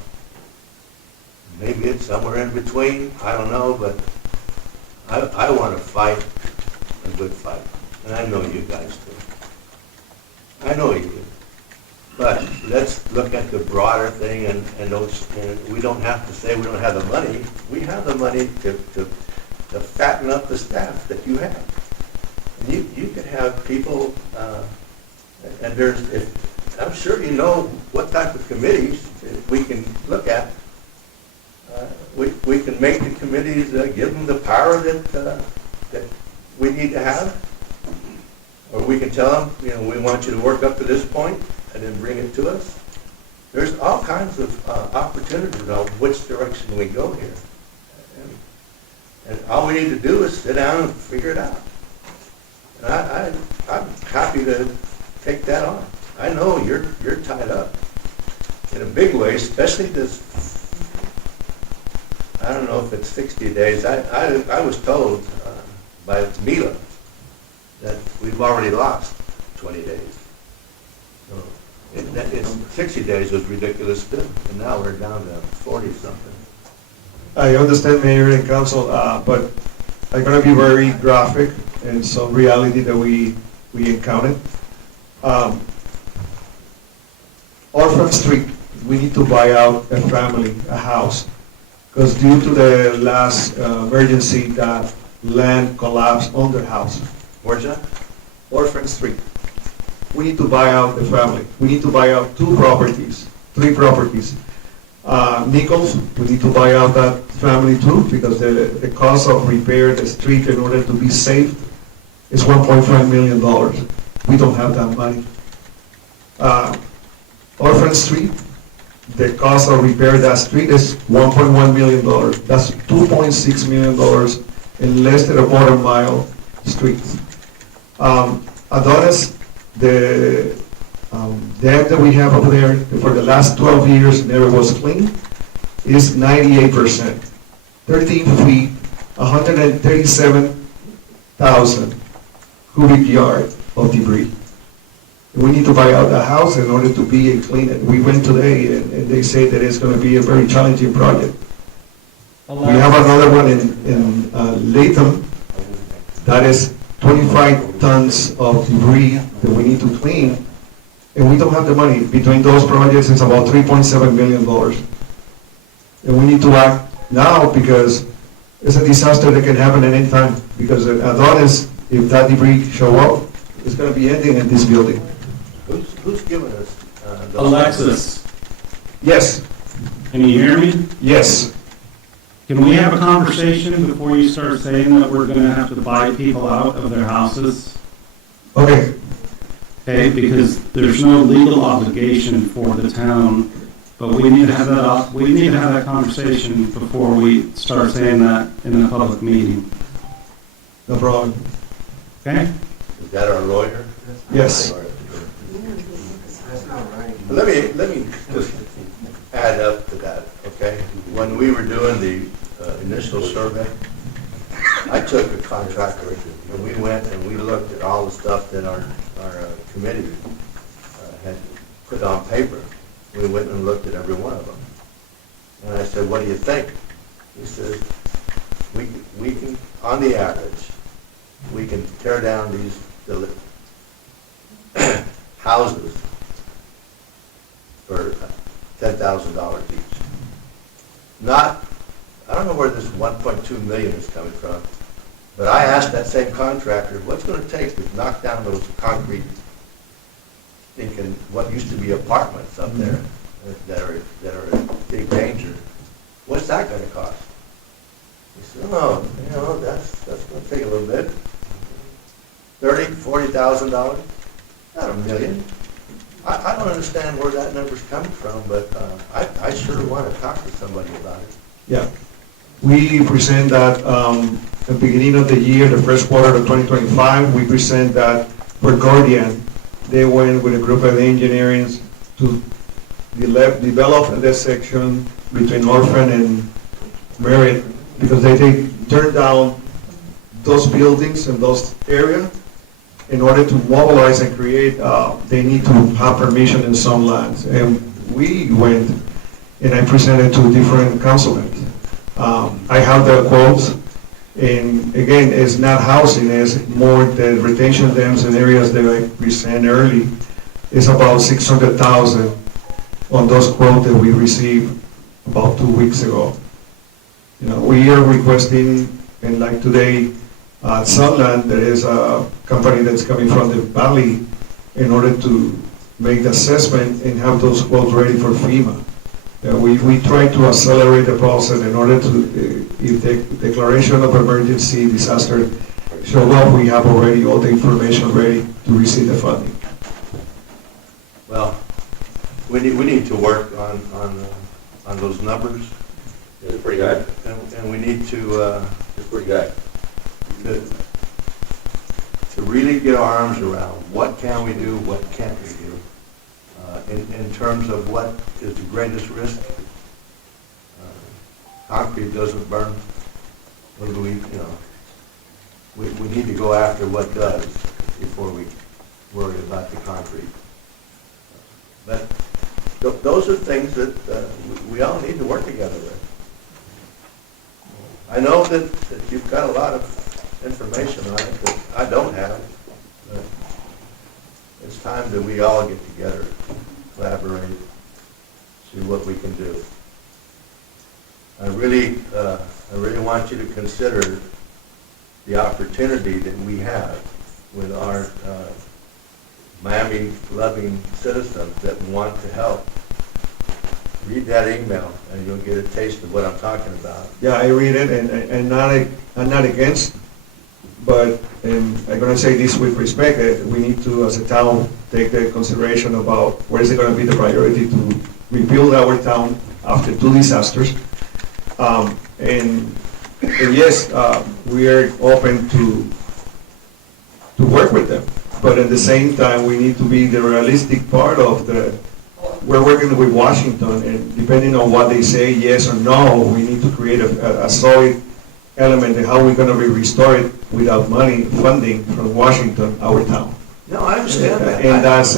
Maybe it's somewhere in between. I don't know, but I want to fight a good fight, and I know you guys do. I know you do. But let's look at the broader thing, and we don't have to say we don't have the money. We have the money to fatten up the staff that you have. And you could have people, and I'm sure you know what type of committees we can look at. We can make the committees, give them the power that we need to have. Or we can tell them, we want you to work up to this point and then bring it to us. There's all kinds of opportunities on which direction we go here. And all we need to do is sit down and figure it out. And I'm happy to take that on. I know you're tied up. in a big way, especially this, I don't know if it's 60 days. I was told by Mila that we've already lost 20 days. So it's 60 days was ridiculous too, and now we're down to 40 something. I understand, Mayor and Council, but I'm gonna be very graphic and some reality that we encountered. Orphan Street, we need to buy out a family, a house, because due to the last emergency, that land collapsed on their house. Where's that? Orphan Street. We need to buy out the family. We need to buy out 3 properties. Nichols, we need to buy out that family too, because the cost of repair the street in order to be safe is $1.5 million. We don't have that money. Orphan Street, the cost of repair that street is $1.1 million. That's $2.6 million in less than a quarter mile street. Adonis, the dam that we have over there for the last 12 years never was clean, is 98%. 13 feet, 137,000 cubic yards of debris. We need to buy out the house in order to be clean. We went today and they say that it's going to be a very challenging project. We have another one in Latham that is 25 tons of debris that we need to clean, and we don't have the money. Between those projects, it's about $3.7 million. And we need to act now because it's a disaster that can happen at any time. Because Adonis, if that debris show up, it's going to be ending in this building. Who's giving us those? Alexis, Yes, can you hear me? yes. Can we have a conversation before you start saying that we're gonna have to buy people out of their houses? Okay, Okay, because there's no legal obligation for the town, but we need to have that conversation before we start saying that in a public meeting, no problem. okay? Is that our lawyer? Yes. That's not right. Let me just add up to that, okay? When we were doing the initial survey, I took a contractor and we went and we looked at all the stuff that our committee had put on paper. We went and looked at every one of them. And I said, what do you think? He said, we can, on the average, we can tear down these houses for $10,000 each. Not, I don't know where this 1.2 million is coming from, but I asked that same contractor, what's going to take to knock down those concrete, thinking what used to be apartments up there that are in big danger. What's that going to cost? He said, oh, that's going to take a little bit. $30,000, $40,000, not $1 million. I don't understand where that number's coming from, but I sure want to talk to somebody about it. Yeah. We present that at the beginning of the year, the first quarter of 2025, we present that for Guardian, they went with a group of engineers to develop this section between Orphan and Merritt, because they turned down those buildings and those areas. In order to mobilize and create, they need to have permission in some lands. And we went and I presented to different councilmen. I have the quotes, and again, it's not housing, it's more the retention dams and areas that I presented early. It's about 600,000 on those quotes that we received about 2 weeks ago. We are requesting, and like today, Sunland, there is a company that's coming from the valley in order to make the assessment and have those quotes ready for FEMA. We try to accelerate the process in order to, if the declaration of emergency disaster show up, we have already all the information ready to receive the funding. Well, we need to work on those numbers. It's pretty good. And we need to It's pretty good. to really get our arms around what can we do, what can't we do. in terms of what is the greatest risk. Concrete doesn't burn. What do we, we need to go after what does before we worry about the concrete. But those are things that we all need to work together with. I know that you've got a lot of information on it that I don't have, but it's time that we all get together, collaborate, see what we can do. I really want you to consider the opportunity that we have with our Miami-loving citizens that want to help. Read that email, and you'll get a taste of what I'm talking about. Yeah, I read it, and I'm not against, but I'm going to say this with respect, we need to, as a town, take the consideration about where is it going to be the priority to rebuild our town after 2 disasters. And yes, we are open to work with them, but at the same time, we need to be the realistic part of we're working with Washington, and depending on what they say, yes or no, we need to create a solid element of how we're going to restore it without funding from Washington, our town. No, I understand that. And that's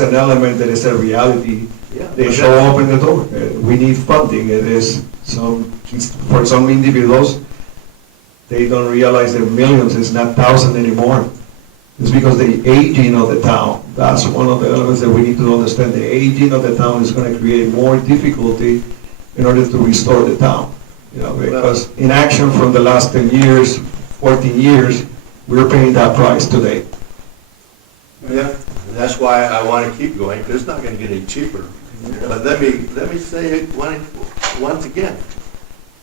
an element that is a reality. Yeah, They show open the door. We need funding. It is for some individuals, they don't realize that millions is not thousands anymore. It's because the aging of the town. That's one of the elements that we need to understand. The aging of the town is going to create more difficulty in order to restore the town. Because inaction from the last 10 years, 14 years, we're paying that price today. Yeah, and that's why I want to keep going, because it's not going to get any cheaper. But let me say it once again.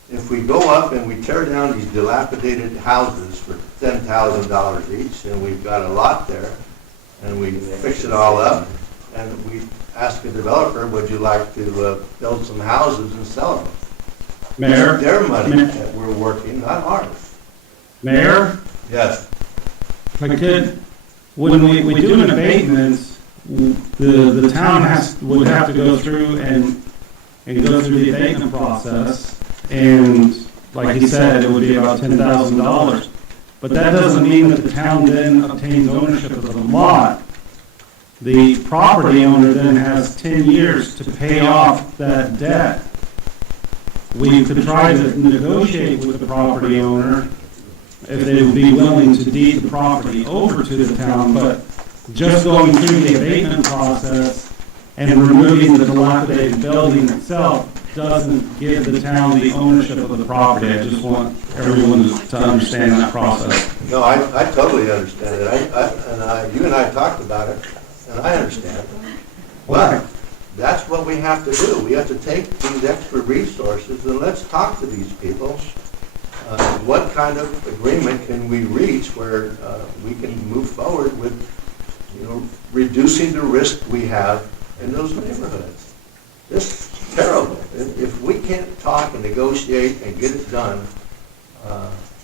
If we go up and we tear down these dilapidated houses for $10,000 each, and we've got a lot there, and we fix it all up, and we ask a developer, would you like to build some houses and sell them? Mayor? It's their money that we're working, not ours. Mayor, Yes. if I could, when we do an abatement, the town would have to go through and go through the abatement process, and like he said, it would be about $10,000. But that doesn't mean that the town then obtains ownership of the lot. The property owner then has 10 years to pay off that debt. We could try to negotiate with the property owner if they would be willing to deed the property over to the town, but just going through the abatement process and removing the dilapidated building itself doesn't give the town the ownership of the property. I just want everyone to understand that process. No, I totally understand it. You and I talked about it, and I understand. But that's what we have to do. We have to take these extra resources and let's talk to these people. What kind of agreement can we reach where we can move forward with, reducing the risk we have in those neighborhoods? This is terrible. If we can't talk and negotiate and get it done,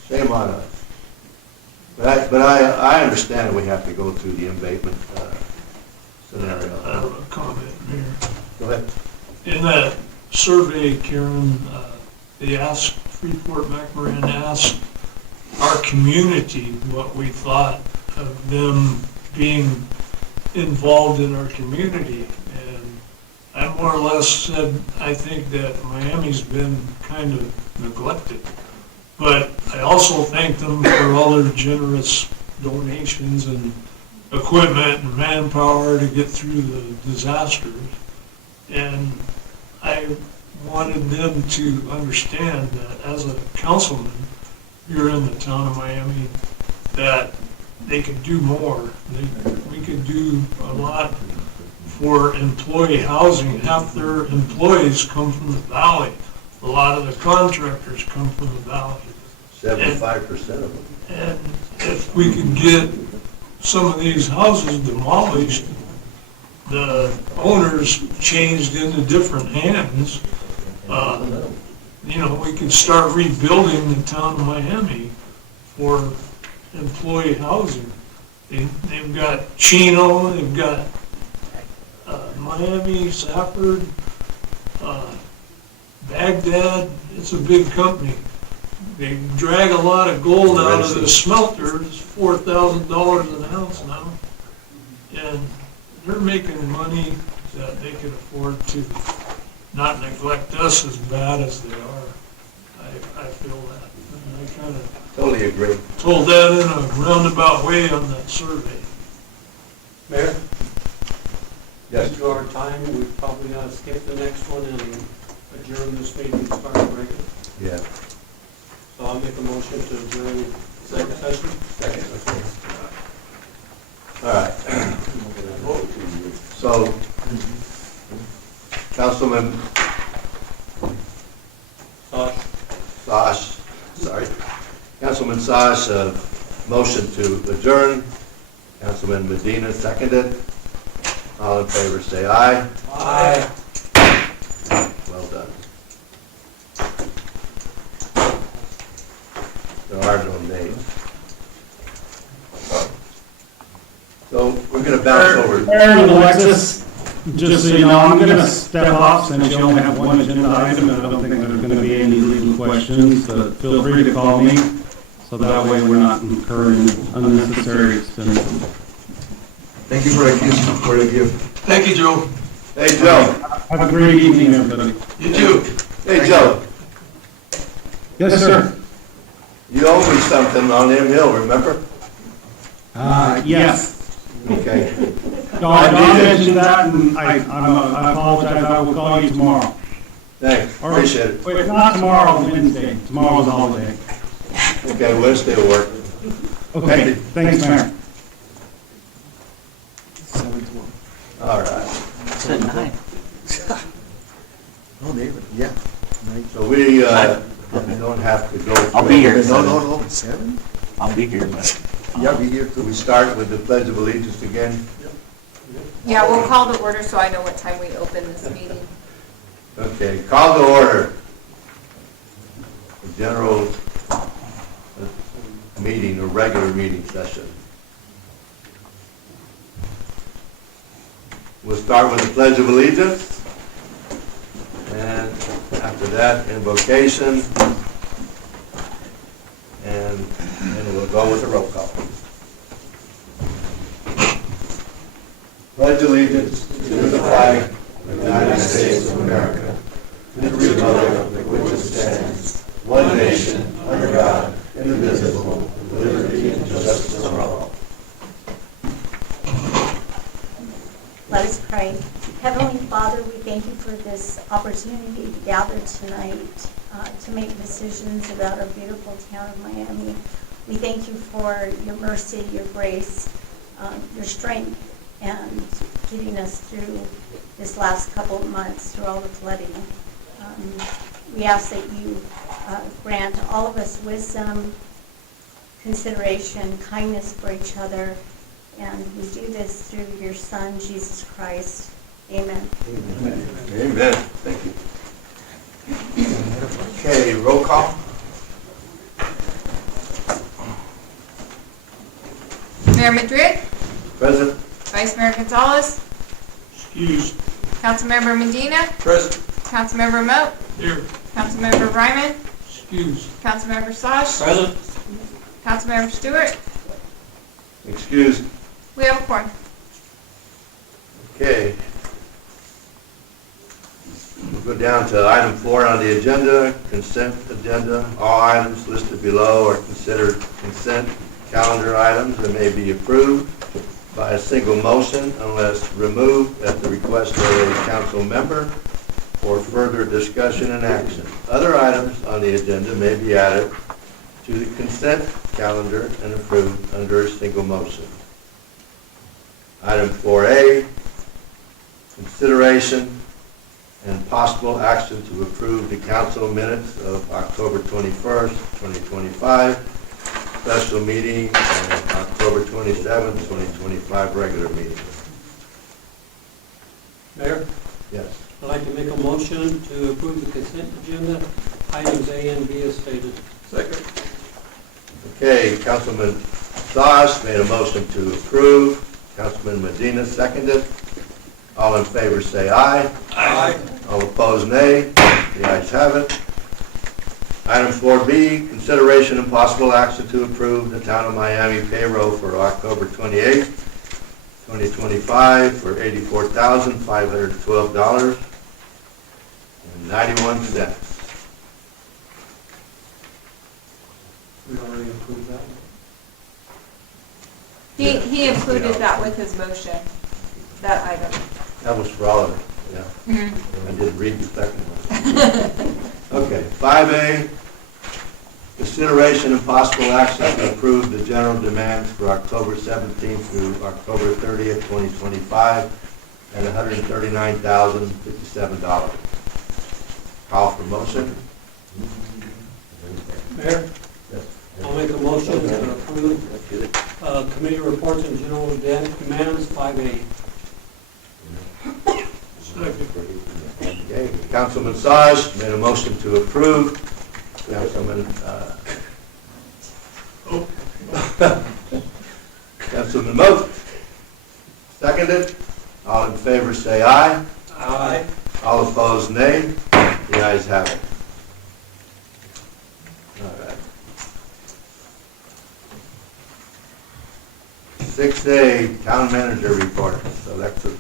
shame on us. But I understand that we have to go through the abatement scenario. I have a comment, Mayor. Go ahead. In that survey, Karen, they asked, Freeport-McMoRan asked our community what we thought of them being involved in our community. And I more or less said, I think that Miami's been kind of neglected. But I also thank them for all their generous donations and equipment and manpower to get through the disasters. And I wanted them to understand that as a councilman here in the town of Miami, that they could do more. We could do a lot for employee housing. Half their employees come from the valley. A lot of the contractors come from the valley. 75% of them. And if we can get some of these houses demolished, the owners changed into different hands, we could start rebuilding the town of Miami for employee housing. They've got Chino, they've got Miami, Safford, Baghdad. It's a big company. They drag a lot of gold out of the smelter. It's $4,000 an ounce now. And they're making money that they can afford to not neglect us as bad as they are. I feel that. And I kind of Totally agree. told that in a roundabout way on that survey. Mayor, Yes. due to our time, we probably ought to skip the next one and adjourn this meeting and start the regular. Yeah. So I'll make a motion to adjourn second session. Second. All right. So, Councilman Sash, sorry. Councilman Sash, motion to adjourn. Councilman Medina seconded. All in favor, say aye. Aye. Well done. There are no names. So we're going to bounce over. Aaron and Alexis, just so you know, I'm gonna step off since you only have one agenda item, and I don't think there's gonna be any legal questions, but feel free to call me, so that way we're not incurring unnecessary expenses. Thank you for the gift. Thank you, Joe. Hey, Joe. Have a great evening, everybody. You too. Hey, Joe. Yes, sir. You owe me something on M Hill, remember? Yes. Okay. Don mentioned that, and I apologize, I will call you tomorrow. Thanks. Appreciate it. Wait, not tomorrow, Wednesday. Tomorrow's a holiday. Okay, Wednesday will work. Okay, thanks, Mayor. All right. It's at 9. Oh, neighbor, yeah. So we don't have to go. I'll be here. No, 7? I'll be here, but. Yeah, I'll be here too. We start with the Pledge of Allegiance again. Yeah, we'll call to order so I know what time we open this meeting. Okay, call to order. The general meeting, or regular meeting session. We'll start with the Pledge of Allegiance. And after that, invocation. And then we'll go with the roll call. Pledge allegiance to the flag of the United States of America, and to the republic for which it stands, one nation, under God, indivisible, with liberty and justice for all. Let us pray. Heavenly Father, we thank you for this opportunity to gather tonight to make decisions about our beautiful town of Miami. We thank you for your mercy, your grace, your strength, and getting us through this last couple of months through all the flooding. We ask that you grant all of us wisdom, consideration, kindness for each other, and we do this through your Son, Jesus Christ. Amen. Amen. Amen. Thank you. Okay, roll call. Mayor Madrid, Present. Vice Mayor Gonzalez, Excuse, Councilmember Medina, Present. Councilmember Moat, here, Councilmember Ryman, excuse. Councilmember Sash, Present. Councilmember Stewart. Excused. We have a quorum. Okay. We'll go down to item 4 on the agenda, consent agenda. All items listed below are considered consent calendar items and may be approved by a single motion unless removed at the request of a council member for further discussion and action. Other items on the agenda may be added to the consent calendar and approved under a single motion. Item 4A, consideration and possible action to approve the council minutes of October 21st, 2025, special meeting, and October 27th, 2025, regular meeting. Mayor, Yes. I'd like to make a motion to approve the consent agenda, items A and B as stated. Second. Okay, Councilman Sash made a motion to approve. Councilman Medina seconded. All in favor say aye. Aye. All opposed, nay. The ayes have it. Item 4B, consideration and possible action to approve the Town of Miami payroll for October 28th, 2025 for $84,512.91. We already approved that one. He included that with his motion, that item. That was for all of it, yeah. I didn't read the second one. Okay, 5A, consideration and possible action to approve the general demands for October 17th through October 30th, 2025 at $139,057. Call for motion. Mayor, I'll make a motion to approve committee reports and general demands 5A. Okay, Councilman Saj made a motion to approve. Councilman, Councilman Moak, seconded. All in favor say aye. Aye. All opposed, nay. The ayes have it. All right. 6A, Town Manager Report. So that's it.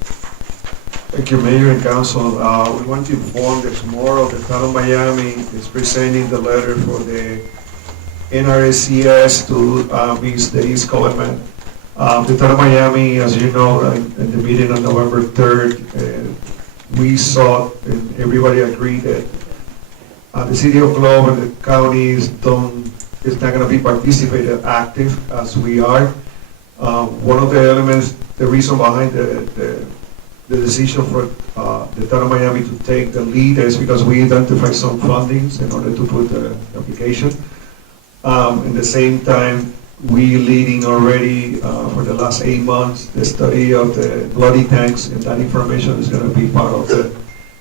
Thank you, Mayor and Council. We want to inform that tomorrow the Town of Miami is presenting the letter for the NRSCS to Ms. Denise Coleman. The Town of Miami, as you know, in the meeting on November 3rd, we saw and everybody agreed that the City of Globe and the counties is not going to be participated active as we are. One of the elements, the reason behind the decision for the Town of Miami to take the lead is because we identified some fundings in order to put the application. In the same time, we leading already for the last 8 months the study of the bloody tanks, and that information is going to be part of the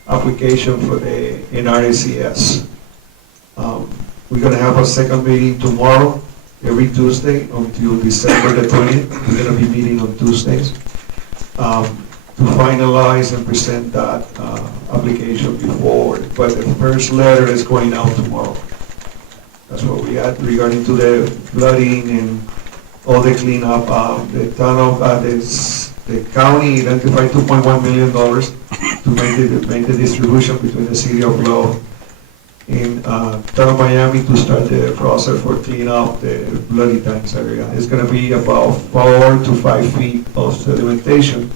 application for the NRSCS. We're going to have a second meeting tomorrow, every Tuesday until December the 20th. We're going to be meeting on Tuesdays to finalize and present that application before, but the first letter is going out tomorrow. That's what we had regarding to the flooding and all the cleanup. The town of, the county identified $2.1 million to make the distribution between the City of Globe and Town of Miami to start the process for cleaning up the bloody tanks area. It's going to be about 4 to 5 feet of sedimentation.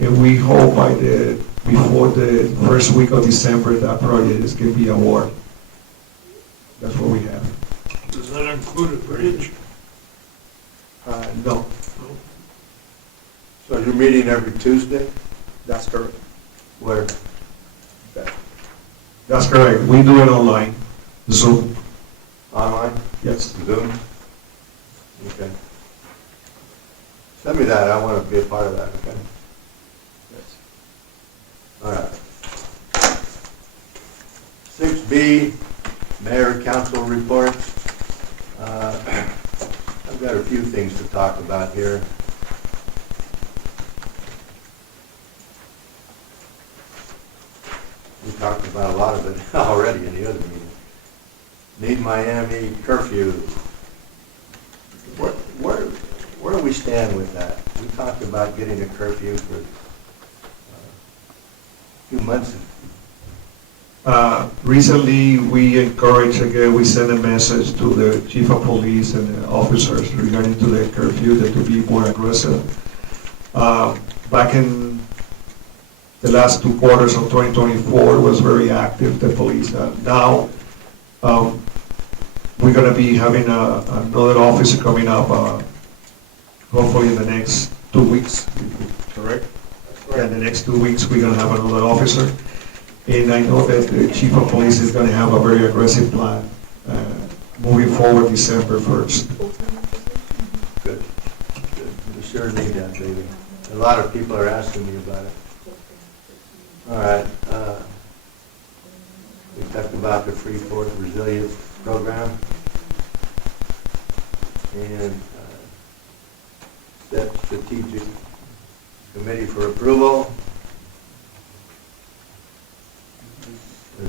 And we hope before the first week of December, that project is going to be awarded. That's what we have. Does that include a bridge? No, So you're meeting every Tuesday? that's correct. Where? That's correct. We do it online, Zoom, Online? yes. Zoom? Okay. Send me that, I want to be a part of that, okay? All right. 6B, Mayor Council reports. I've got a few things to talk about here. We talked about a lot of it already in the other meeting. Need Miami curfew. Where do we stand with that? We talked about getting a curfew for a few months. Recently, we encourage, again, we send a message to the chief of police and the officers regarding to the curfew, that to be more aggressive. Back in the last 2 quarters of 2024 was very active, the police. Now, we're going to be having another officer coming up, hopefully in the next 2 weeks, correct? Yeah, in the next 2 weeks, we're going to have another officer. And I know that the chief of police is going to have a very aggressive plan moving forward December 1st. Good. Good. We sure need that, baby. A lot of people are asking me about it. All right. We talked about the Freeport Resilience Program and set strategic committee for approval.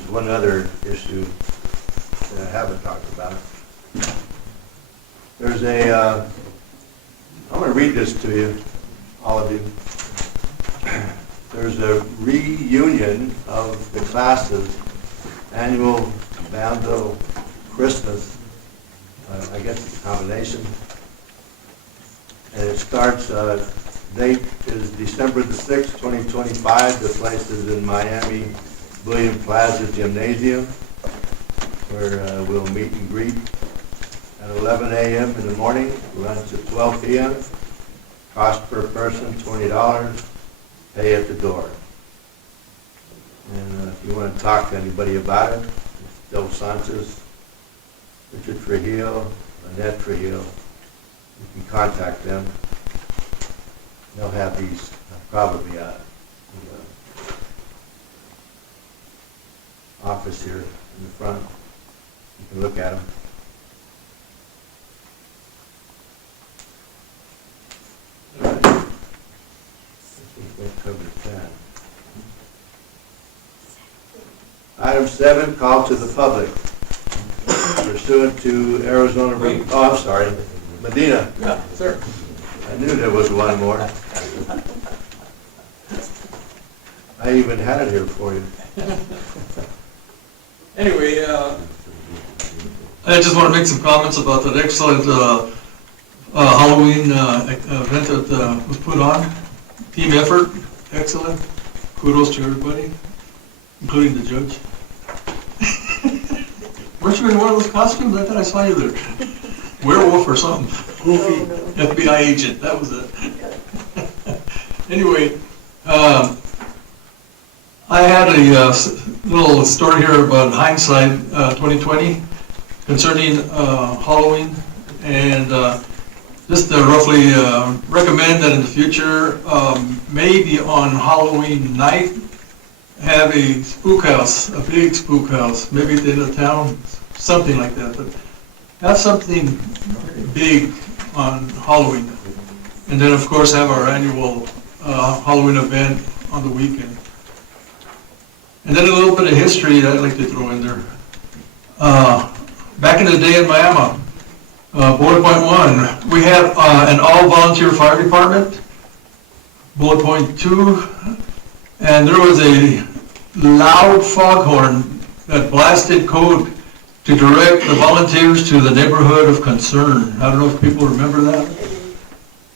there's one other issue that I haven't talked about. There's I'm going to read this to you, all of you. There's a reunion of the classes, annual bando Christmas. I guess it's a combination. And it starts, date is December the 6th, 2025. The place is in Miami, William Plaza Gymnasium, where we'll meet and greet at 11 a.m. in the morning, runs at 12 p.m. Cost per person, $20. Pay at the door. And if you want to talk to anybody about it, it's Del Sanchez, Richard Trujillo, Annette Trujillo. You can contact them. They'll have these probably in the office here in the front. You can look at them. All right. I think that covers that. Item 7, call to the public. Pursuant to Arizona, I'm sorry, Medina. Yeah, sir. I knew there was one more. I even had it here for you. Anyway, I just want to make some comments about that excellent Halloween event that was put on. Team effort, excellent. Kudos to everybody, including the judge. Weren't you in one of those costumes? I thought I saw you there. Werewolf or something. Goofy. FBI agent, that was it. Anyway, I had a little story here about hindsight 2020 concerning Halloween, and just roughly recommend that in the future, maybe on Halloween night, have a spook house, a big spook house, maybe at the end of town, something like that. But have something big on Halloween. And then, of course, have our annual Halloween event on the weekend. And then a little bit of history that I'd like to throw in there. Back in the day in Miami, bullet point 1, we had an all-volunteer fire department. Bullet point 2, and there was a loud foghorn that blasted code to direct the volunteers to the neighborhood of concern. I don't know if people remember that.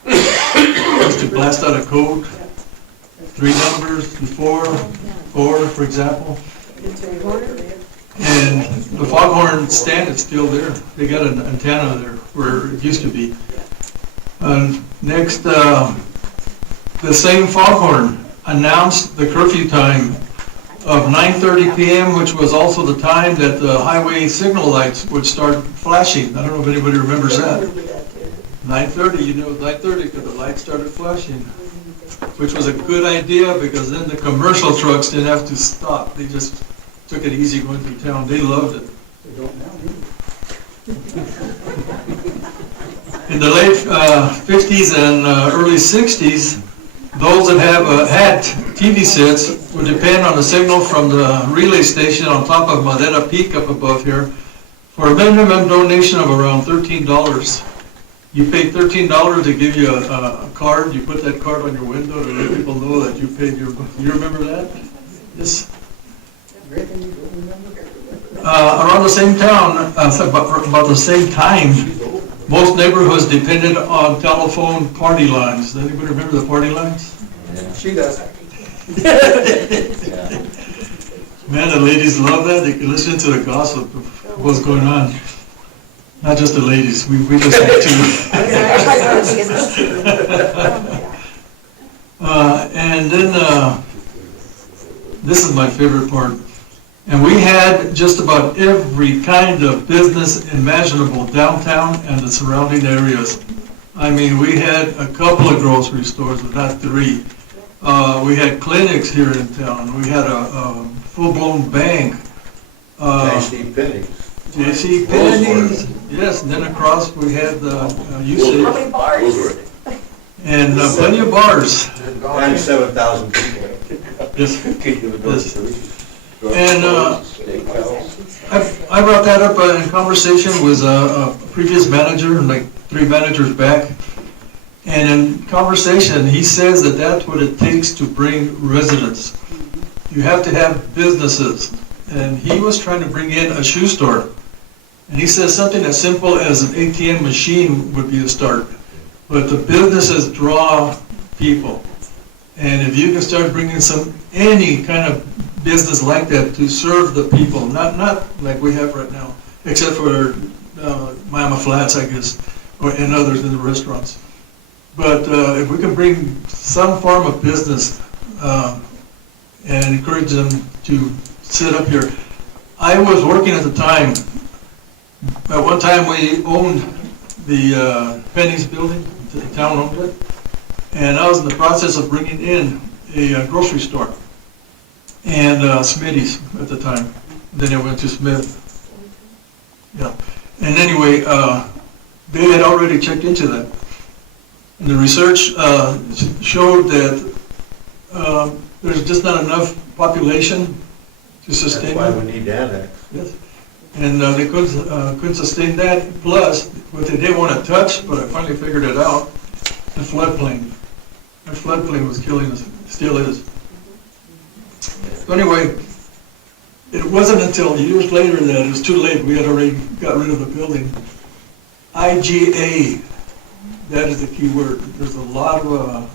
Just to blast out a code, 3 numbers before, 4, for example. And the foghorn stand is still there. They got an antenna there where it used to be. Next, the same foghorn announced the curfew time of 9:30 p.m., which was also the time that the highway signal lights would start flashing. I don't know if anybody remembers that. 9:30, you know, 9:30 because the lights started flashing, which was a good idea because then the commercial trucks didn't have to stop. They just took it easy going through town. They loved it. In the late 50s and early 60s, those that have had TV sets would depend on the signal from the relay station on top of Madera Peak up above here for a minimum donation of around $13. You paid $13 to give you a card. You put that card on your window to let people know that you paid your. You remember that? Yes. Around the same town, about the same time, most neighborhoods depended on telephone party lines. Does anybody remember the party lines? Yeah. She does. Man, the ladies love that. They can listen to the gossip of what's going on. Not just the ladies, we listen too. And then, this is my favorite part. And we had just about every kind of business imaginable downtown and the surrounding areas. I mean, we had a couple of grocery stores, but not 3. We had clinics here in town. We had a full-blown bank. J.C. Penney's. J.C. Penney's, yes, and then across we had USAID. How many bars? And plenty of bars. And 7,000 people. Yes. Yes. And I brought that up in conversation with a previous manager, like 3 managers back. And in conversation, he says that that's what it takes to bring residents. You have to have businesses. And he was trying to bring in a shoe store. And he says something as simple as an ATM machine would be a start. But the businesses draw people. And if you can start bringing any kind of business like that to serve the people, not like we have right now, except for Miami Flats, I guess, and others in the restaurants. But if we can bring some form of business and encourage them to sit up here. I was working at the time. At one time, we owned the Penny's building, the town owned it, and I was in the process of bringing in a grocery store and Smitty's at the time. Then it went to Smith. Yeah. And anyway, they had already checked into that. And the research showed that there's just not enough population to sustain. That's why we need to annex. Yes. And they couldn't sustain that. Plus, what they didn't want to touch, but I finally figured it out, the floodplain. The floodplain was killing us, still is. So anyway, it wasn't until years later that it was too late. We had already got rid of the building. IGA, that is the key word. There's a lot of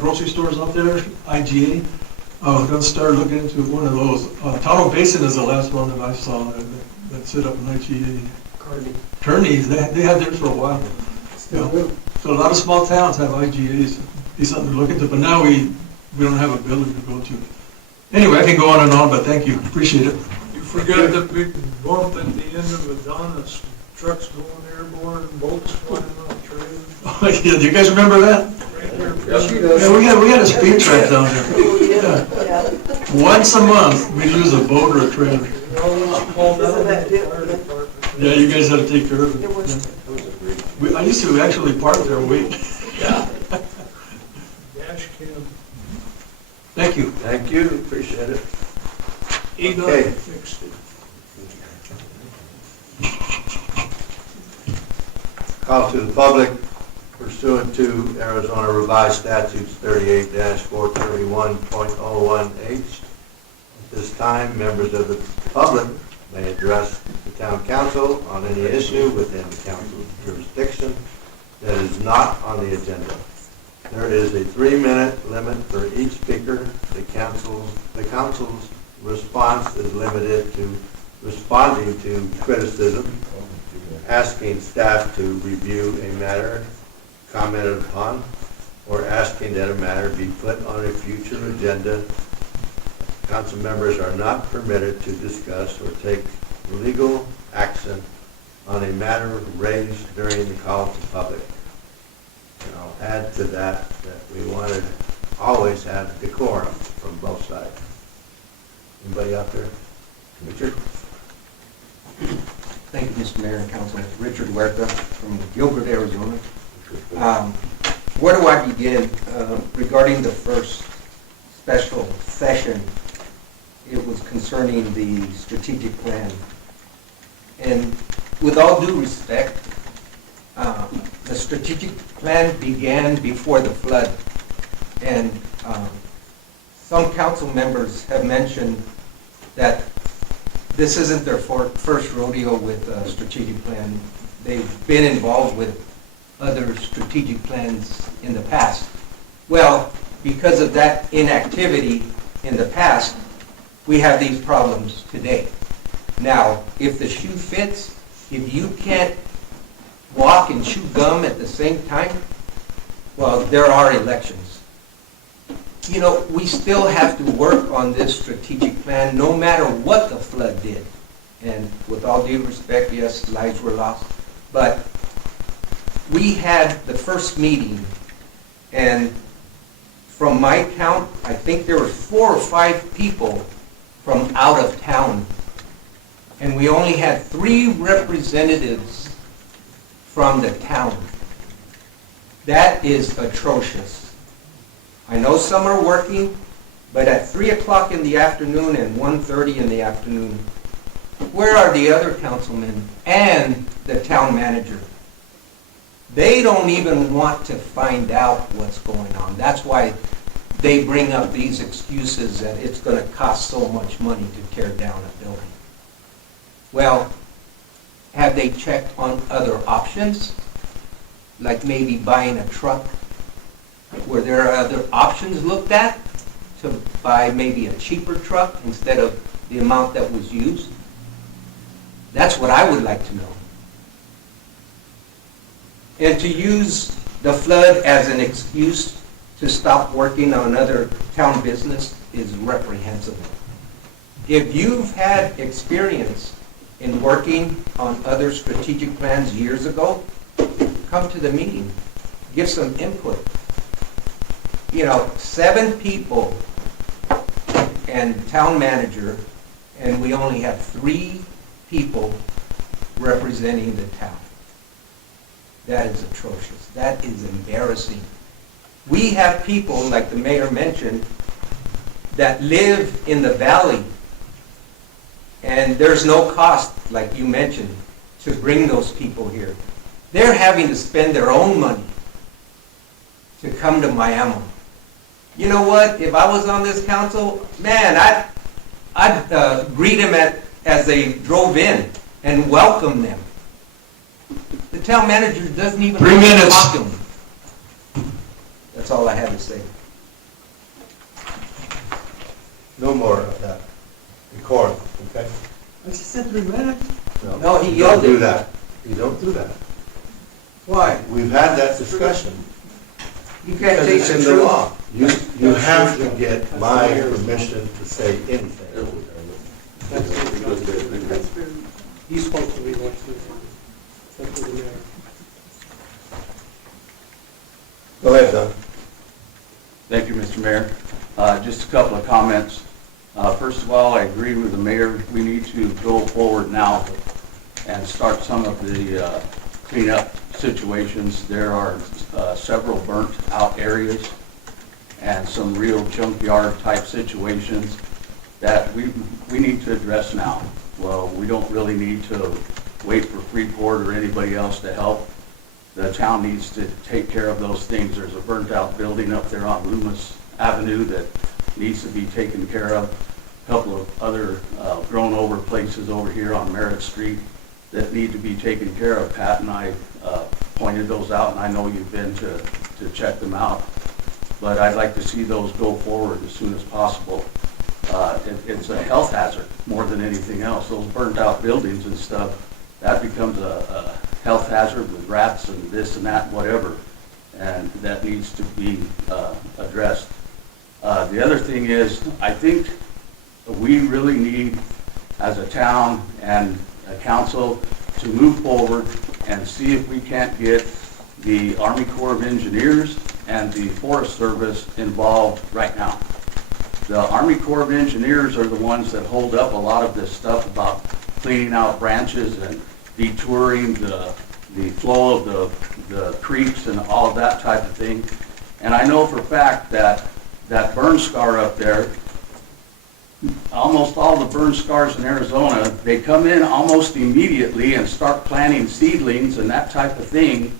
grocery stores out there, IGA. I'm going to start looking into one of those. Tono Basin is the last one that I saw that set up an IGA. Kearney's, they had theirs for a while. Yeah. So a lot of small towns have IGAs. Be something to look into, but now we don't have a building to go to. Anyway, I can go on and on, but thank you. Appreciate it. You forgot the big bump at the end of Adonis, trucks going airborne, bolts flying off trailers. Oh, yeah, do you guys remember that? Yeah, we had a speed trap down there. Yeah. Once a month, we lose a boat or a trailer. Yeah, you guys had to take care of it. Yeah. I used to actually park there and wait. Yeah. Dash cam. Thank you. Thank you, appreciate it. EDOT fixed it. Call to the public pursuant to Arizona Revised Statutes 38-431.01H. At this time, members of the public may address the town council on any issue within the council's jurisdiction that is not on the agenda. There is a 3-minute limit for each speaker. The council's response is limited to responding to criticism, asking staff to review a matter commented upon, or asking that a matter be put on a future agenda. Council members are not permitted to discuss or take legal action on a matter raised during the call to public. And I'll add to that we wanted to always have decorum from both sides. Anybody out there? Richard? Thank you, Mr. Mayor and Council. Richard Huerta from Gilbert, Arizona. Where do I begin? Regarding the first special session, it was concerning the strategic plan. And with all due respect, the strategic plan began before the flood. And some council members have mentioned that this isn't their first rodeo with a strategic plan. They've been involved with other strategic plans in the past. Well, because of that inactivity in the past, we have these problems today. Now, if the shoe fits, if you can't walk and chew gum at the same time, well, there are elections. You know, we still have to work on this strategic plan no matter what the flood did. And with all due respect, yes, lives were lost. But we had the first meeting, and from my count, I think there were 4 or 5 people from out of town. And we only had 3 representatives from the town. That is atrocious. I know some are working, But at 3 o'clock in the afternoon and 1:30 in the afternoon, where are the other councilmen and the town manager? They don't even want to find out what's going on. That's why they bring up these excuses that it's going to cost so much money to tear down a building. Well, have they checked on other options? Like maybe buying a truck? Were there other options looked at to buy maybe a cheaper truck instead of the amount that was used? That's what I would like to know. And to use the flood as an excuse to stop working on other town business is reprehensible. If you've had experience in working on other strategic plans years ago, come to the meeting, give some input. You know, 7 people and town manager, and we only have 3 people representing the town. That is atrocious. That is embarrassing. We have people, like the mayor mentioned, that live in the valley, and there's no cost, like you mentioned, to bring those people here. They're having to spend their own money to come to Miami. You know what? If I was on this council, man, I'd greet them as they drove in and welcome them. The town manager doesn't even 3 minutes. talk to them. That's all I have to say. No more of that. Record, okay? I just said 3 minutes. No, he You yelled don't do it. that. You don't do that. Why? We've had that discussion. You can't Because take it's the in the truth. law. You have to get my permission to say anything. He's supposed to be what's up to the mayor. Go ahead, Don. Thank you, Mr. Mayor. Just a couple of comments. First of all, I agree with the mayor. We need to go forward now and start some of the cleanup situations. There are several burnt out areas and some real junkyard type situations that we need to address now. Well, we don't really need to wait for Freeport or anybody else to help. The town needs to take care of those things. There's a burnt out building up there on Loomis Avenue that needs to be taken care of. A couple of other grown over places over here on Merritt Street that need to be taken care of. Pat and I pointed those out, and I know you've been to check them out. But I'd like to see those go forward as soon as possible. It's a health hazard more than anything else. Those burnt out buildings and stuff, that becomes a health hazard with rats and this and that and whatever, and that needs to be addressed. The other thing is, I think we really need, as a town and a council, to move forward and see if we can't get the Army Corps of Engineers and the Forest Service involved right now. The Army Corps of Engineers are the ones that hold up a lot of this stuff about cleaning out branches and detouring the flow of the creeks and all of that type of thing. And I know for a fact that that burn scar up there, almost all the burn scars in Arizona, they come in almost immediately and start planting seedlings and that type of thing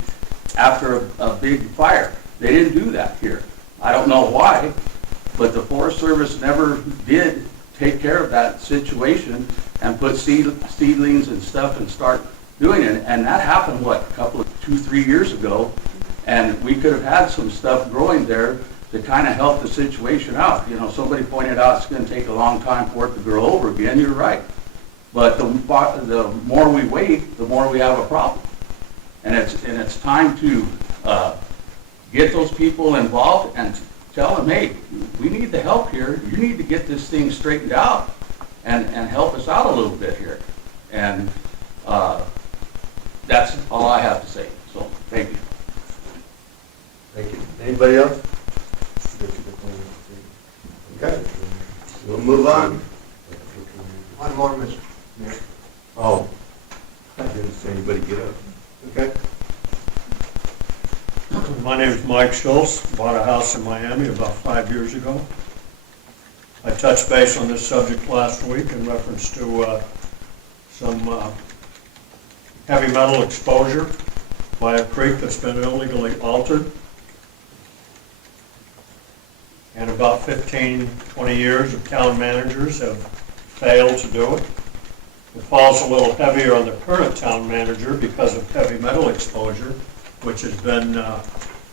after a big fire. They didn't do that here. I don't know why, but the Forest Service never did take care of that situation and put seedlings and stuff and start doing it. And that happened, what, a couple of 2-3 years ago, and we could have had some stuff growing there to kind of help the situation out. You know, somebody pointed out it's going to take a long time for it to grow over again. You're right. But the more we wait, the more we have a problem. And it's time to get those people involved and tell them, hey, we need the help here. You need to get this thing straightened out and help us out a little bit here. And that's all I have to say. So, thank you. Thank you. Anybody else? Okay, we'll move on. One more, Mr. Mayor. Oh, I didn't see anybody get up. Okay. My name is Mike Schultz. Bought a house in Miami about 5 years ago. I touched base on this subject last week in reference to some heavy metal exposure by a creek that's been illegally altered. And about 15, 20 years of town managers have failed to do it. It falls a little heavier on the current town manager because of heavy metal exposure, which has been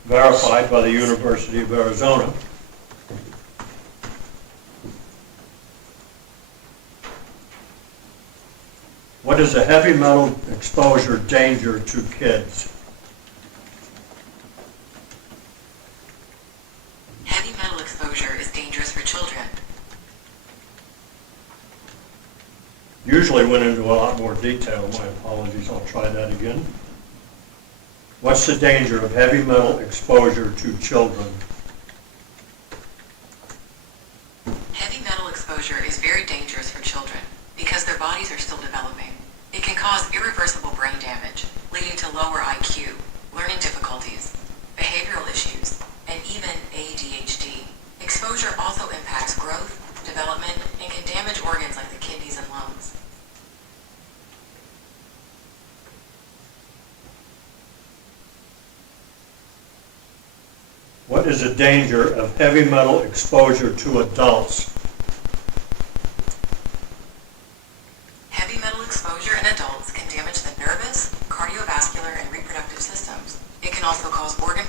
verified by the University of Arizona. What is a heavy metal exposure danger to kids? Heavy metal exposure is dangerous for children. Usually went into a lot more detail. My apologies, I'll try that again. What's the danger of heavy metal exposure to children? Heavy metal exposure is very dangerous for children because their bodies are still developing. It can cause irreversible brain damage, leading to lower IQ, learning difficulties, behavioral issues, and even ADHD. Exposure also impacts growth, development, and can damage organs like the kidneys and lungs. What is the danger of heavy metal exposure to adults? Heavy metal exposure in adults can damage the nervous, cardiovascular, and reproductive systems. It can also cause organ...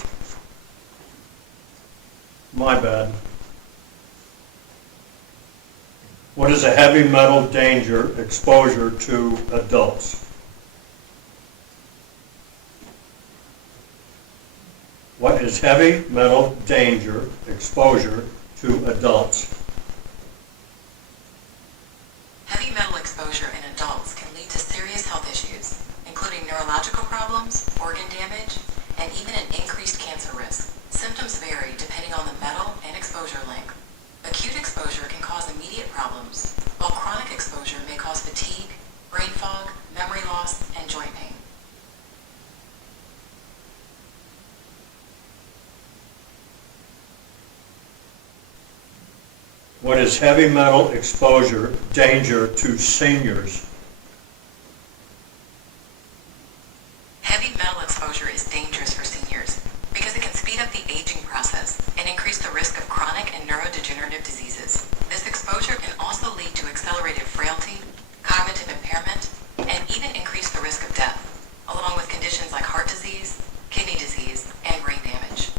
My bad. What is a heavy metal danger exposure to adults? What is heavy metal danger exposure to adults? Heavy metal exposure in adults can lead to serious health issues, including neurological problems, organ damage, and even an increased cancer risk. Symptoms vary depending on the metal and exposure length. Acute exposure can cause immediate problems, while chronic exposure may cause fatigue, brain fog, memory loss, and joint pain. What is heavy metal exposure danger to seniors? Heavy metal exposure is dangerous for seniors because it can speed up the aging process and increase the risk of chronic and neurodegenerative diseases. This exposure can also lead to accelerated frailty, cognitive impairment, and even increase the risk of death, along with conditions like heart disease, kidney disease, and brain damage.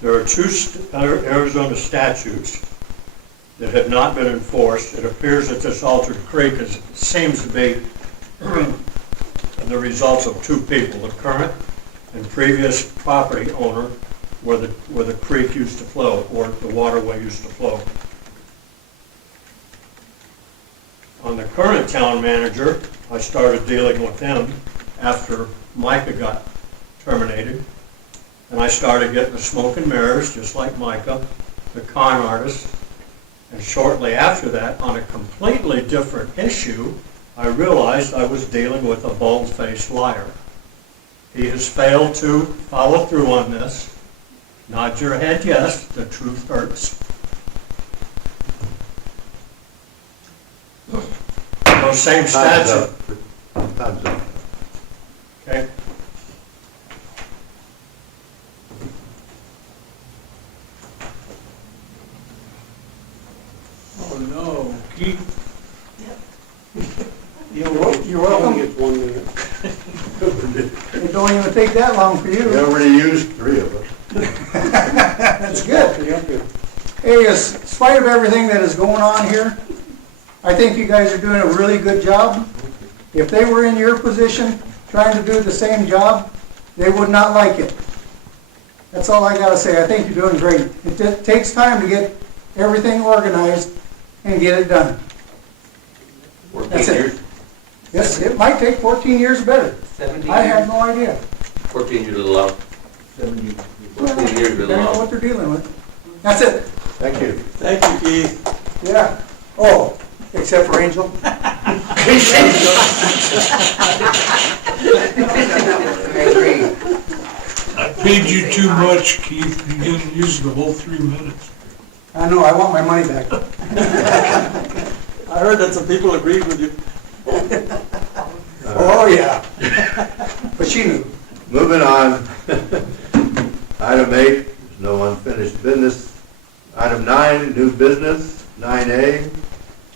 There are two Arizona statutes that have not been enforced. It appears that this altered creek seems to be the results of two people, the current and previous property owner where the creek used to flow, or the waterway used to flow. On the current town manager, I started dealing with him after Micah got terminated. And I started getting the smoke and mirrors, just like Micah, the con artist. And shortly after that, on a completely different issue, I realized I was dealing with a bold-faced liar. He has failed to follow through on this. Nod your head yes, the truth hurts. Those same statutes. Time's up. Okay. Oh, no. Keith, You're welcome. Only gets 1 minute. It don't even take that long for We you. already used 3 of us. That's good. Walking up here. Hey, in spite of everything that is going on here, I think you guys are doing a really good job. If they were in your position, trying to do the same job, they would not like it. That's all I gotta say. I think you're doing great. It just takes time to get everything organized and get it done. 14 That's it. years, Yes, it might take 14 years better. 17 I have years, no idea. 14 years is allowed. 14 years is They know allowed. what they're dealing with. That's it. Thank you. Thank you, Keith. Yeah. Oh, except for Angel. I agree. I paid you too much, Keith. You didn't use the whole 3 minutes. I know, I want my money back. I heard that some people agreed with you. Oh, yeah. But she knew. Moving on. Item 8, there's no unfinished business. Item 9, new business. 9A,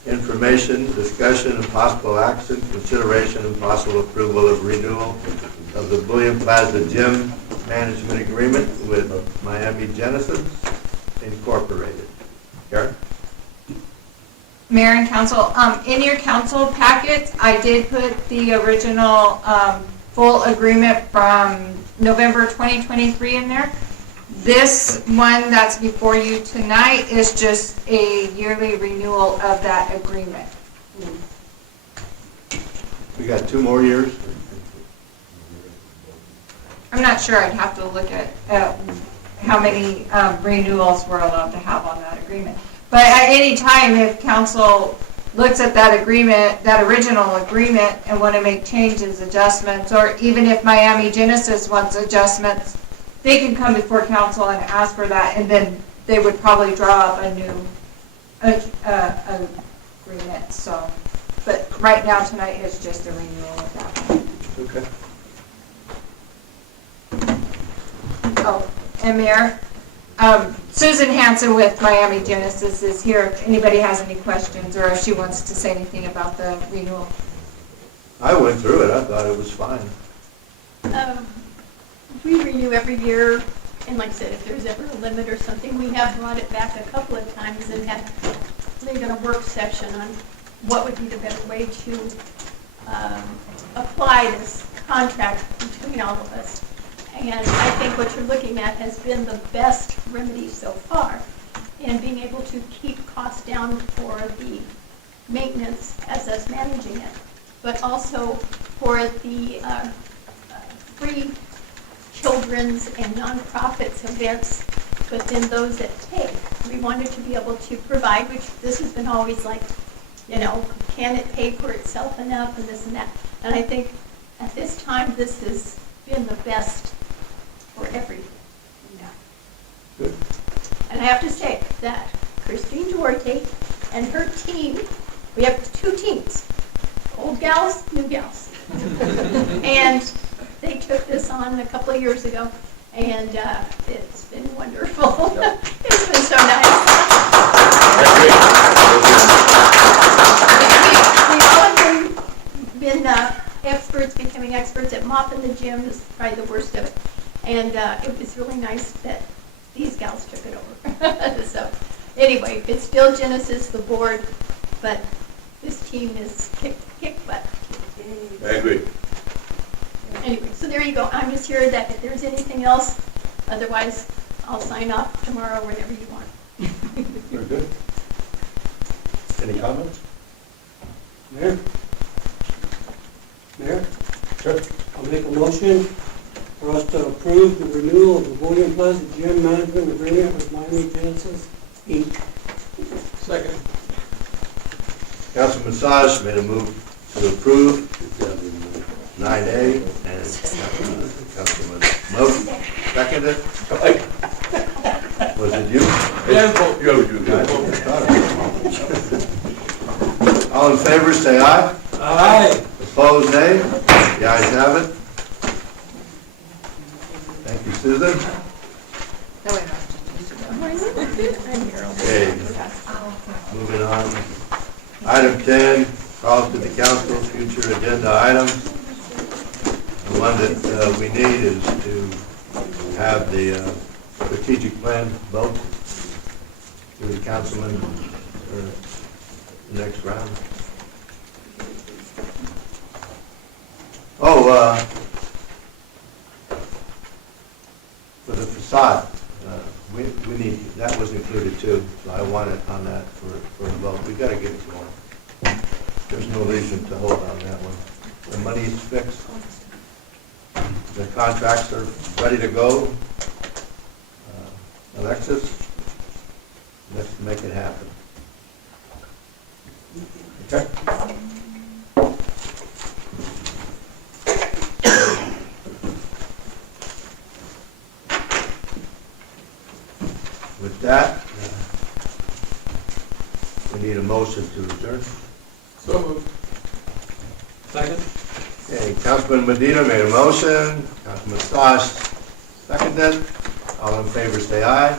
information, discussion, and possible action, consideration, and possible approval of renewal of the Bullion Plaza Gym Management Agreement with Miami Genesis Incorporated. Karen? Mayor and council, in your council packets, I did put the original full agreement from November 2023 in there. This one that's before you tonight is just a yearly renewal of that agreement. We got 2 more years. I'm not sure, I'd have to look at how many renewals we're allowed to have on that agreement. But at any time, if council looks at that agreement, that original agreement, and want to make changes, adjustments, or even if Miami Genesis wants adjustments, they can come before council and ask for that, and then they would probably draw up a new agreement, so. But right now, tonight is just a renewal of that one. Okay. Oh, and Mayor, Susan Hanson with Miami Genesis is here if anybody has any questions or if she wants to say anything about the renewal. I went through it. I thought it was fine. We renew every year, and like I said, if there's ever a limit or something, we have brought it back a couple of times and had laid on a work session on what would be the better way to apply this contract between all of us. And I think what you're looking at has been the best remedy so far in being able to keep costs down for the maintenance as us managing it, but also for the free children's and nonprofits events within those that take. We wanted to be able to provide, which this has been always like, you know, can it pay for itself enough and this and that. And I think at this time, this has been the best for everything. Yeah. Good. And I have to say that Christine Duarte and her team, we have 2 teams, old gals, new gals. And they took this on a couple of years ago, and it's been wonderful. It's been so nice. We've all been experts, becoming experts at mopping the gym is probably the worst of it. And it was really nice that these gals took it over. So anyway, it's still Genesis, the board, but this team is kick butt. I agree. Anyway, so there you go. I'm just here that if there's anything else, otherwise I'll sign off tomorrow whenever you want. Very good. Any comments? Mayor? Mayor? Sure. I'll make a motion for us to approve the renewal of the Bullion Plaza Gym Management Agreement with Miami Genesis, Inc. Second. Councilman Saj made a move to approve 9A, and Councilman Moak seconded. Was it you? Yeah, you. All in favor, say aye. Aye. Opposed, nay. The ayes have it. Thank you, Susan. Okay, moving on. Item 10, calls to the council, future agenda items. The one that we need is to have the strategic plan vote to the councilman for the next round. Oh, for the facade, we need, that was included too, so I want it on that for a vote. We gotta get it going. There's no reason to hold on that one. The money is fixed. The contracts are ready to go. Alexis, let's make it happen. Okay? With that, We need a motion to adjourn. So moved. Second? Okay, Councilman Medina made a motion, Councilman Stosh seconded. All in favor, say aye.